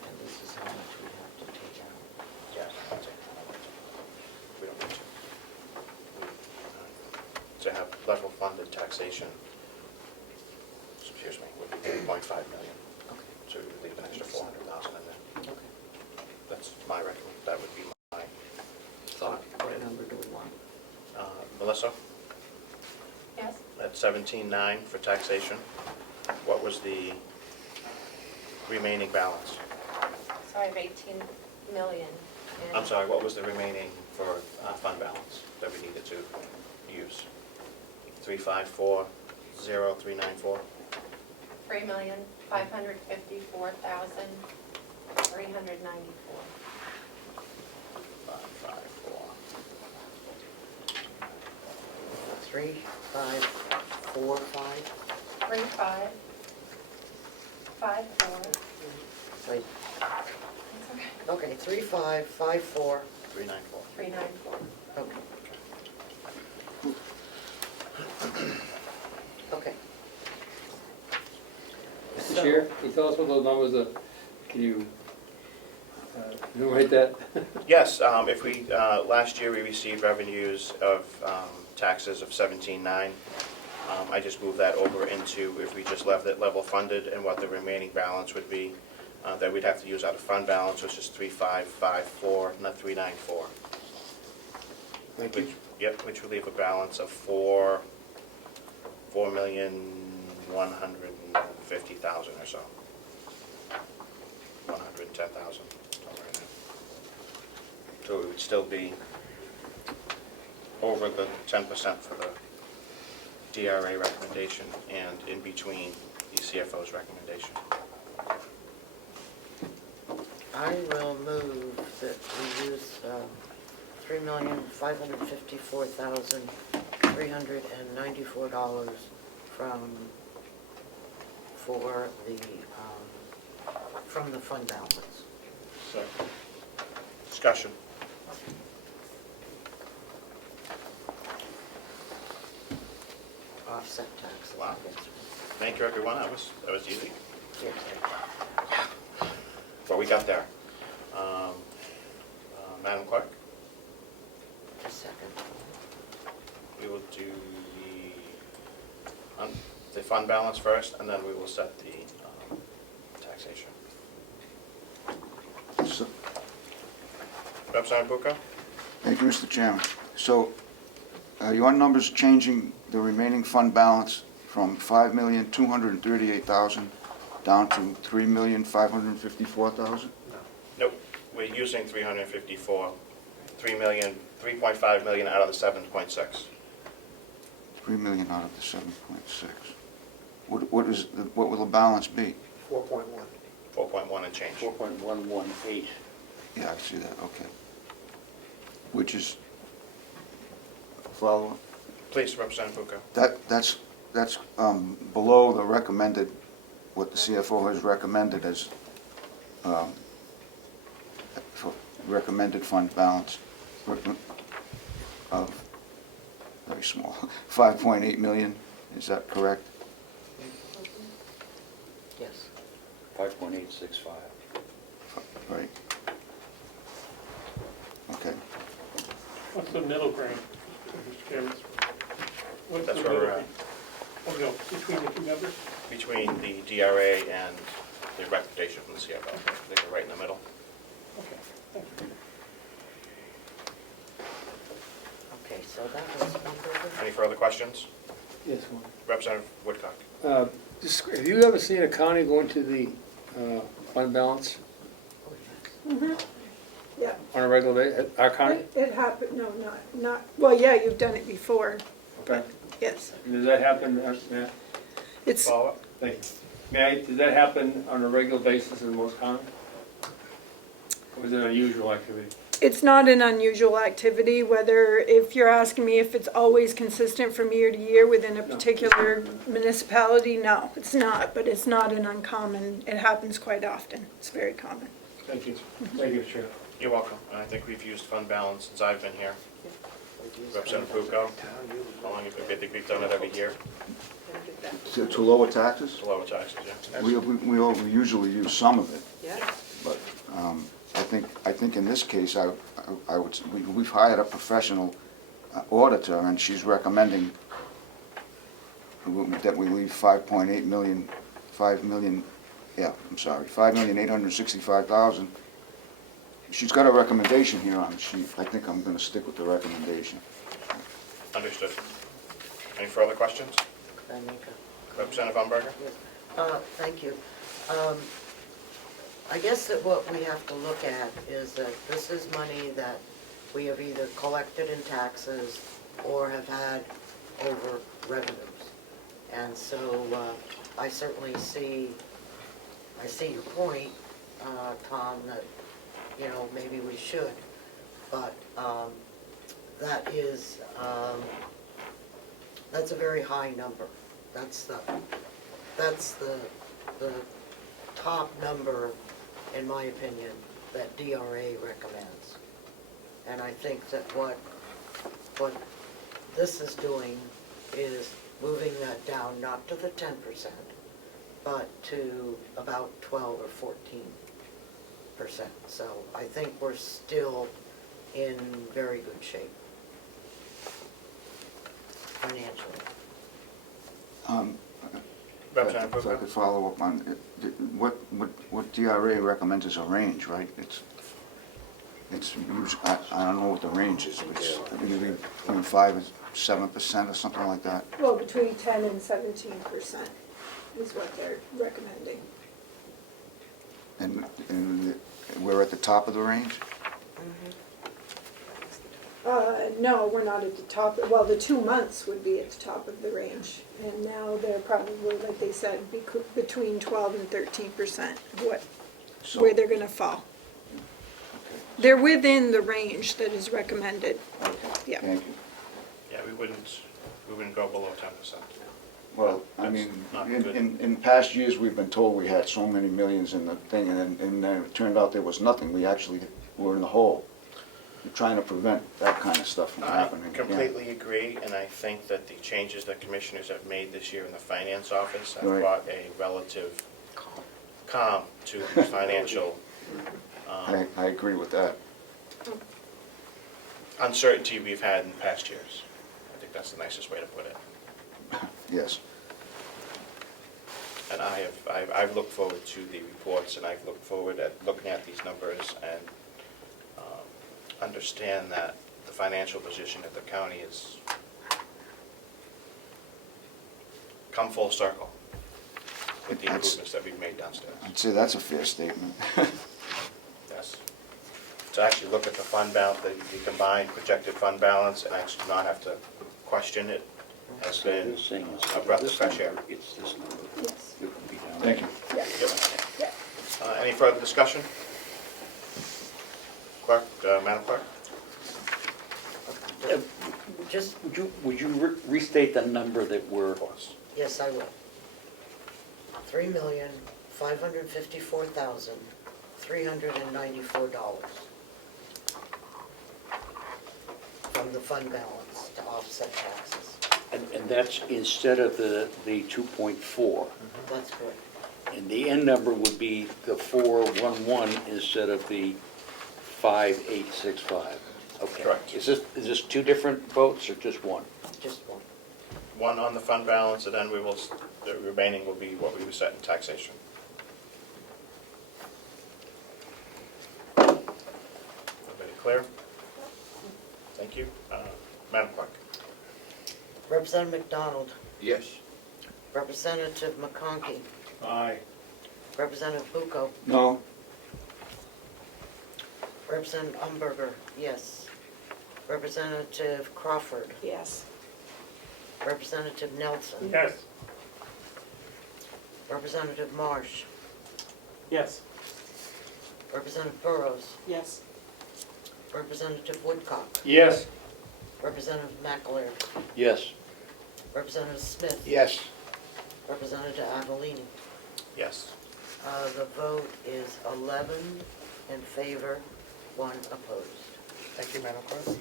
And this is how much we have to take out. Yes, I'll take that. We don't need to. To have level funded taxation, excuse me, would be 3.5 million. Okay. So we would leave an extra 400,000 in there. Okay. That's my recommend, that would be my thought. What number do we want? Melissa, Yes? at 17.9 for taxation, what was the remaining balance? So I have 18 million. in- I'm sorry, what was the remaining for fund balance that we needed to use? 3540394. 3,554,394. 554. 3545? 3554. Wait, It's okay. okay, 3554, 394. 394. okay. Okay. Mr. Chair, can you tell us what those numbers are? Can you enumerate that? Yes, if we, last year we received revenues of taxes of 17.9. I just moved that over into, if we just left it level funded and what the remaining balance would be, that we'd have to use out of fund balance, which is 3,554, not 394. Thank you. Yep, which would leave a balance of 4,150,000 or so. 110,000, somewhere in there. So it would still be over the 10% for the DRA recommendation and in between the CFO's recommendation. I will move that we use $3,554,394 from the fund balance. Discussion. Offset taxes, I Wow. guess. Thank you, everyone. That was easy. Yes. But we got there. Madam Clerk, A second. we will do the fund balance first, and then we will set the taxation. So, Representative Bucco? thank you, Mr. Chairman. So, your number's changing the remaining fund balance from $5,238,000 down to $3,554,000? Nope, we're using 354, 3.5 million out of the 7.6. 3 million out of the 7.6. What will the balance be? 4.1. 4.1 and change. 4.118. Yeah, I see that, okay. Which is, follow, Please, Representative Bucco. that's below the recommended, what the CFO has recommended as, for recommended fund balance of, very small, 5.8 million, is that correct? Yes. 5.865. Right. Okay. What's the middle ground, Mr. Chairman? What's That's the where we're middle- at. Oh, no, between the two numbers? Between the DRA and the recommendation from the CFO. I think we're right in the middle. Okay, thank you. Okay, so that was number. Any further questions? Yes, one. Representative Woodcock. Have you ever seen a county go into the fund balance Yeah. on a regular basis? Our county? It happened, no, not, well, yeah, you've done it before, Okay. yes. Does that happen, Matt? It's, Follow-up? Thank you. Does that happen on a regular basis in most counties? Or is it an unusual activity? it's not an unusual activity, whether, if you're asking me if it's always consistent from year to year within a particular municipality, no, it's not, but it's not an uncommon, it happens quite often, it's very common. Thank you. Thank you, Chair. You're welcome, and I think we've used fund balance since I've been here. Representative Bucco, how long have you been? I think we've done it every year, To lower taxes? to lower taxes, yeah. We usually use some of it, Yeah. but I think in this case, I would, we've hired a professional auditor, and she's recommending that we leave 5.8 million, 5 million, yeah, I'm sorry, 5,865,000. She's got a recommendation here on the sheet. I think I'm gonna stick with the recommendation. Understood. Any further questions? Could I make a Representative Umberger? Thank you. I guess that what we have to look at is that this is money that we have either collected in taxes or have had over revenues. And so I certainly see your point, Tom, that, you know, maybe we should, but that is, that's a very high number. That's the top number, in my opinion, that DRA recommends. And I think that what this is doing is moving that down, not to the 10%, but to about 12 or 14%. So I think we're still in very good shape financially. Representative If I Bucco? could follow up on it, what DRA recommends is a range, right? It's I don't know what the range is, but it's maybe between 5 and 7% or something like that. Well, between 10 and 17% is what they're recommending. And we're at the top of the range? No, we're not at the top, well, the 2 months would be at the top of the range. And now they're probably, like they said, between 12 and 13% of where they're gonna fall. They're within the range that is recommended. Okay, Yeah. thank you. Yeah, we wouldn't go below 10%. Well, I mean, in past years, we've been told we had so many millions in the thing, and then it turned out there was nothing. We actually were in the hole. We're trying to prevent that kind of stuff from happening I again. completely agree, and I think that the changes that commissioners have made this year in the finance office have Right. brought a relative calm to the financial I agree with that. uncertainty we've had in past years. I think that's the nicest way to put it. Yes. And I've looked forward to the reports, and I've looked forward at looking at these numbers and understand that the financial position of the county has come full circle with the improvements that we've made downstairs. I'd say that's a fair statement. Yes. To actually look at the fund balance, the combined projected fund balance, and actually not have to question it, has been a breath of fresh air. It's this number. Yes. It would be down. Thank you. Yeah. Any further discussion? Clerk, Madam Clerk? Just, Would you restate the number that we're, yes, I will. $3,554,394 from the fund balance to offset taxes. and that's instead of the 2.4. That's correct. And the end number would be the 411 instead of the 5865. Okay. Correct. Is this two different votes or just one? Just one. One on the fund balance, and then the remaining will be what we would set in taxation. Everybody clear? Thank you. Madam Clerk? Representative McDonald, Yes. Representative McConkey, Aye. Representative Bucco, No? Representative Umberger, yes. Representative Crawford, Yes. Representative Nelson, Yes. Representative Marsh, Yes. Representative Burrows, Yes. Representative Woodcock, Yes. Representative McAleer, Yes. Representative Smith, Yes. Representative Avellini. Yes. The vote is 11 in favor, 1 opposed. Thank you, Madam Clerk.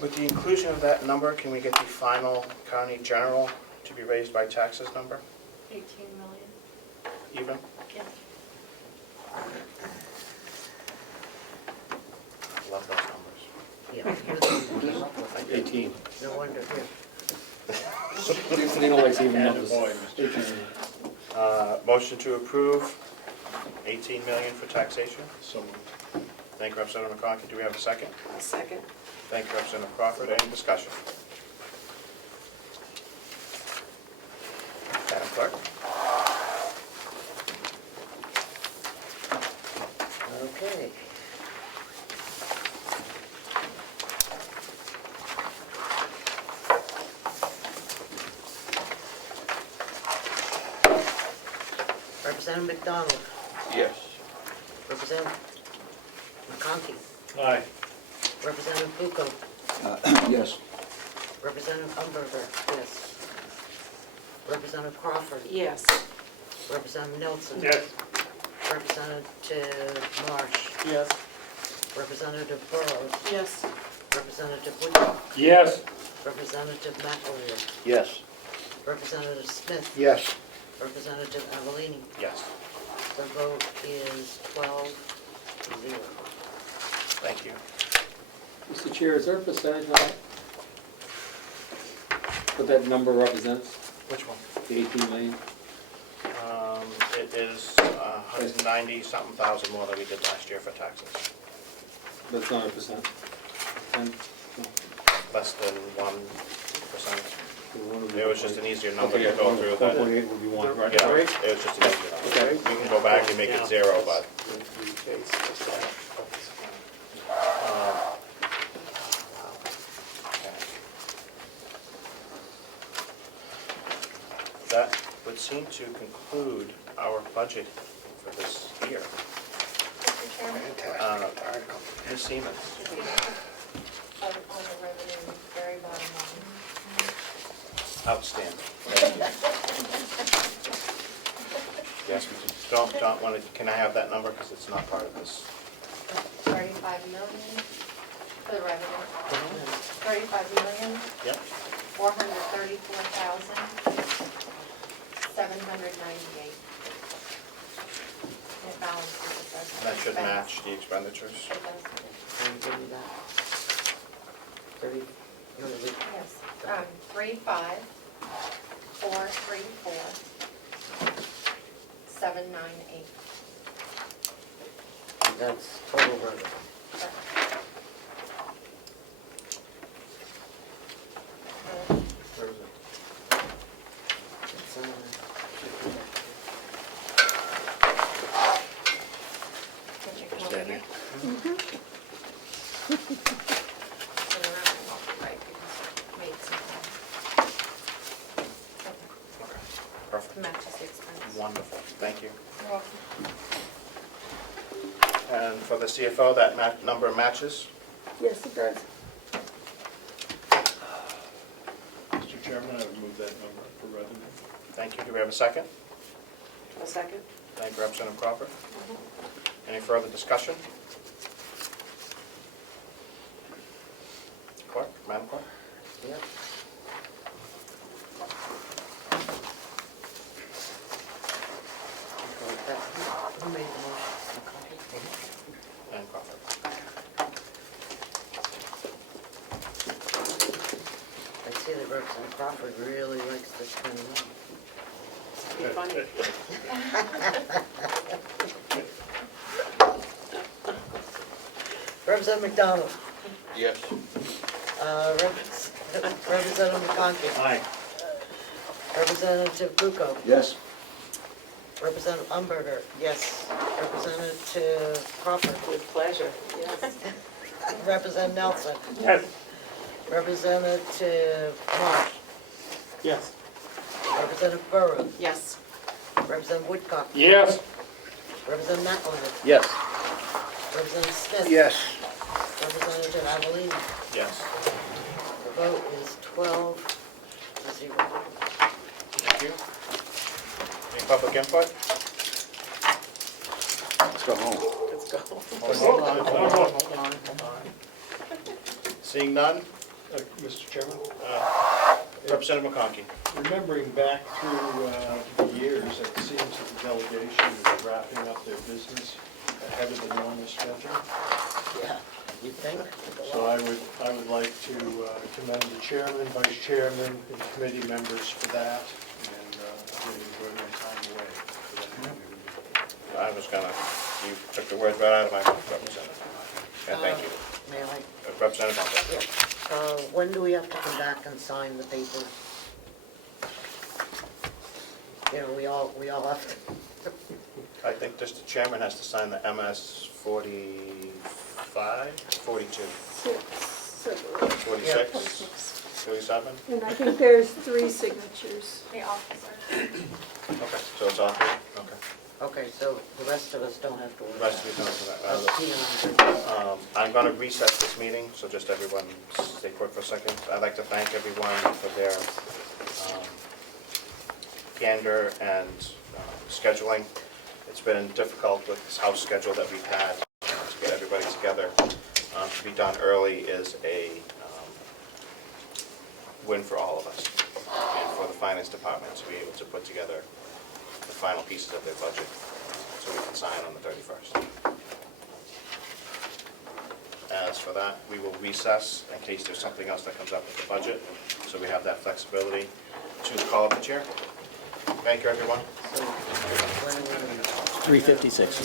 With the inclusion of that number, can we get the final county general to be raised by taxes number 18 million. even? Yeah. Love those numbers. Yeah, you're the one who came up with it. 18. No wonder, here. You know, like even numbers. Motion to approve 18 million for taxation. So moved. Thank you, Representative McConkey. Do we have a second? A second. Thank you, Representative Crawford. Any discussion? Madam Clerk? Okay. Representative McDonald, Yes. Representative McConkey, Aye. Representative Bucco, Yes. Representative Umberger, yes. Representative Crawford, Yes. Representative Nelson. Yes. Representative Marsh, Yes. Representative Burrows, Yes. Representative Woodcock, Yes. Representative McAleer, Yes. Representative Smith, Yes. Representative Avellini. Yes. The vote is 12-0. Thank you. Mr. Chair, is there a percentage on that? What that number represents, Which one? the 18 million? It is 190-something thousand more than we did last year for taxes. That's not a percent. And, Less than 1%. no, It was just an easier number Okay, to go through. than- 1.8 would be one, right? Yeah, it was just an easier number. Okay. We can go back and make it 0, but that would seem to conclude our budget for this year. Mr. Chairman, Ms. Siemens. if you look on the revenue, very bottom line. Outstanding. Yes, we don't want to, can I have that number, because it's not part of this? 35 million for the revenue. 35 million, Yep. 434,798. It balances the And that should match the expenditures. It does. Can you give me that? 30, no, wait. Yes, 35,434,798. That's total revenue. Where is it? It's, Can you come over here? Turn around and walk right, because it made some. Okay, perfect. Matches the expense. Wonderful, thank you. You're welcome. And for the CFO, that number matches? Yes, it does. Mr. Chairman, I would move that number for revenue. Thank you. Do we have a second? A second. Thank you, Representative Crawford. Any further discussion? Clerk, Madam Clerk? Yep. Who made the motion? And Crawford. I see that Representative Crawford really likes this kind of money. Be funny. Representative McDonald, Yes. Representative McConkey, Aye. Representative Bucco, Yes. Representative Umberger, yes. Representative Crawford, With pleasure, yes. Representative Nelson, Yes. Representative Marsh, Yes. Representative Burrows, Yes. Representative Woodcock, Yes. Representative McAleer, Yes. Representative Smith. Yes. Representative Avellini. Yes. The vote is 12-0. Thank you. Any public input? go home. Let's go. Hold on. Seeing none, Mr. Chairman? Representative McConkey. Remembering back through the years, it seems that the delegation is wrapping up their business ahead of the normal schedule. Yeah, you think? So I would like to commend the chairman, vice chairman, and committee members for that, and I really enjoyed my time away for that. I was gonna, you took the words right out of my mouth, Representative. And thank you. May I? Representative Humphrey. Yeah. When do we have to come back and sign the papers? You know, we all have to. I think just the chairman has to sign the MS 45, 42, 46, 47? And I think there's 3 signatures. The officer. Okay, so it's all three? Okay. Okay, so the rest of us don't have to worry The rest of you about don't it. have to. I'm going to reset this meeting, so just everyone stay put for a second. I'd like to thank everyone for their candor and scheduling. It's been difficult with this house schedule that we've had to get everybody together. To be done early is a win for all of us and for the finance department to be able to put together the final pieces of their budget so we can sign on the 31st. As for that, we will recess in case there's something else that comes up with the budget, so we have that flexibility to call up the chair. Thank you, everyone. 3:56.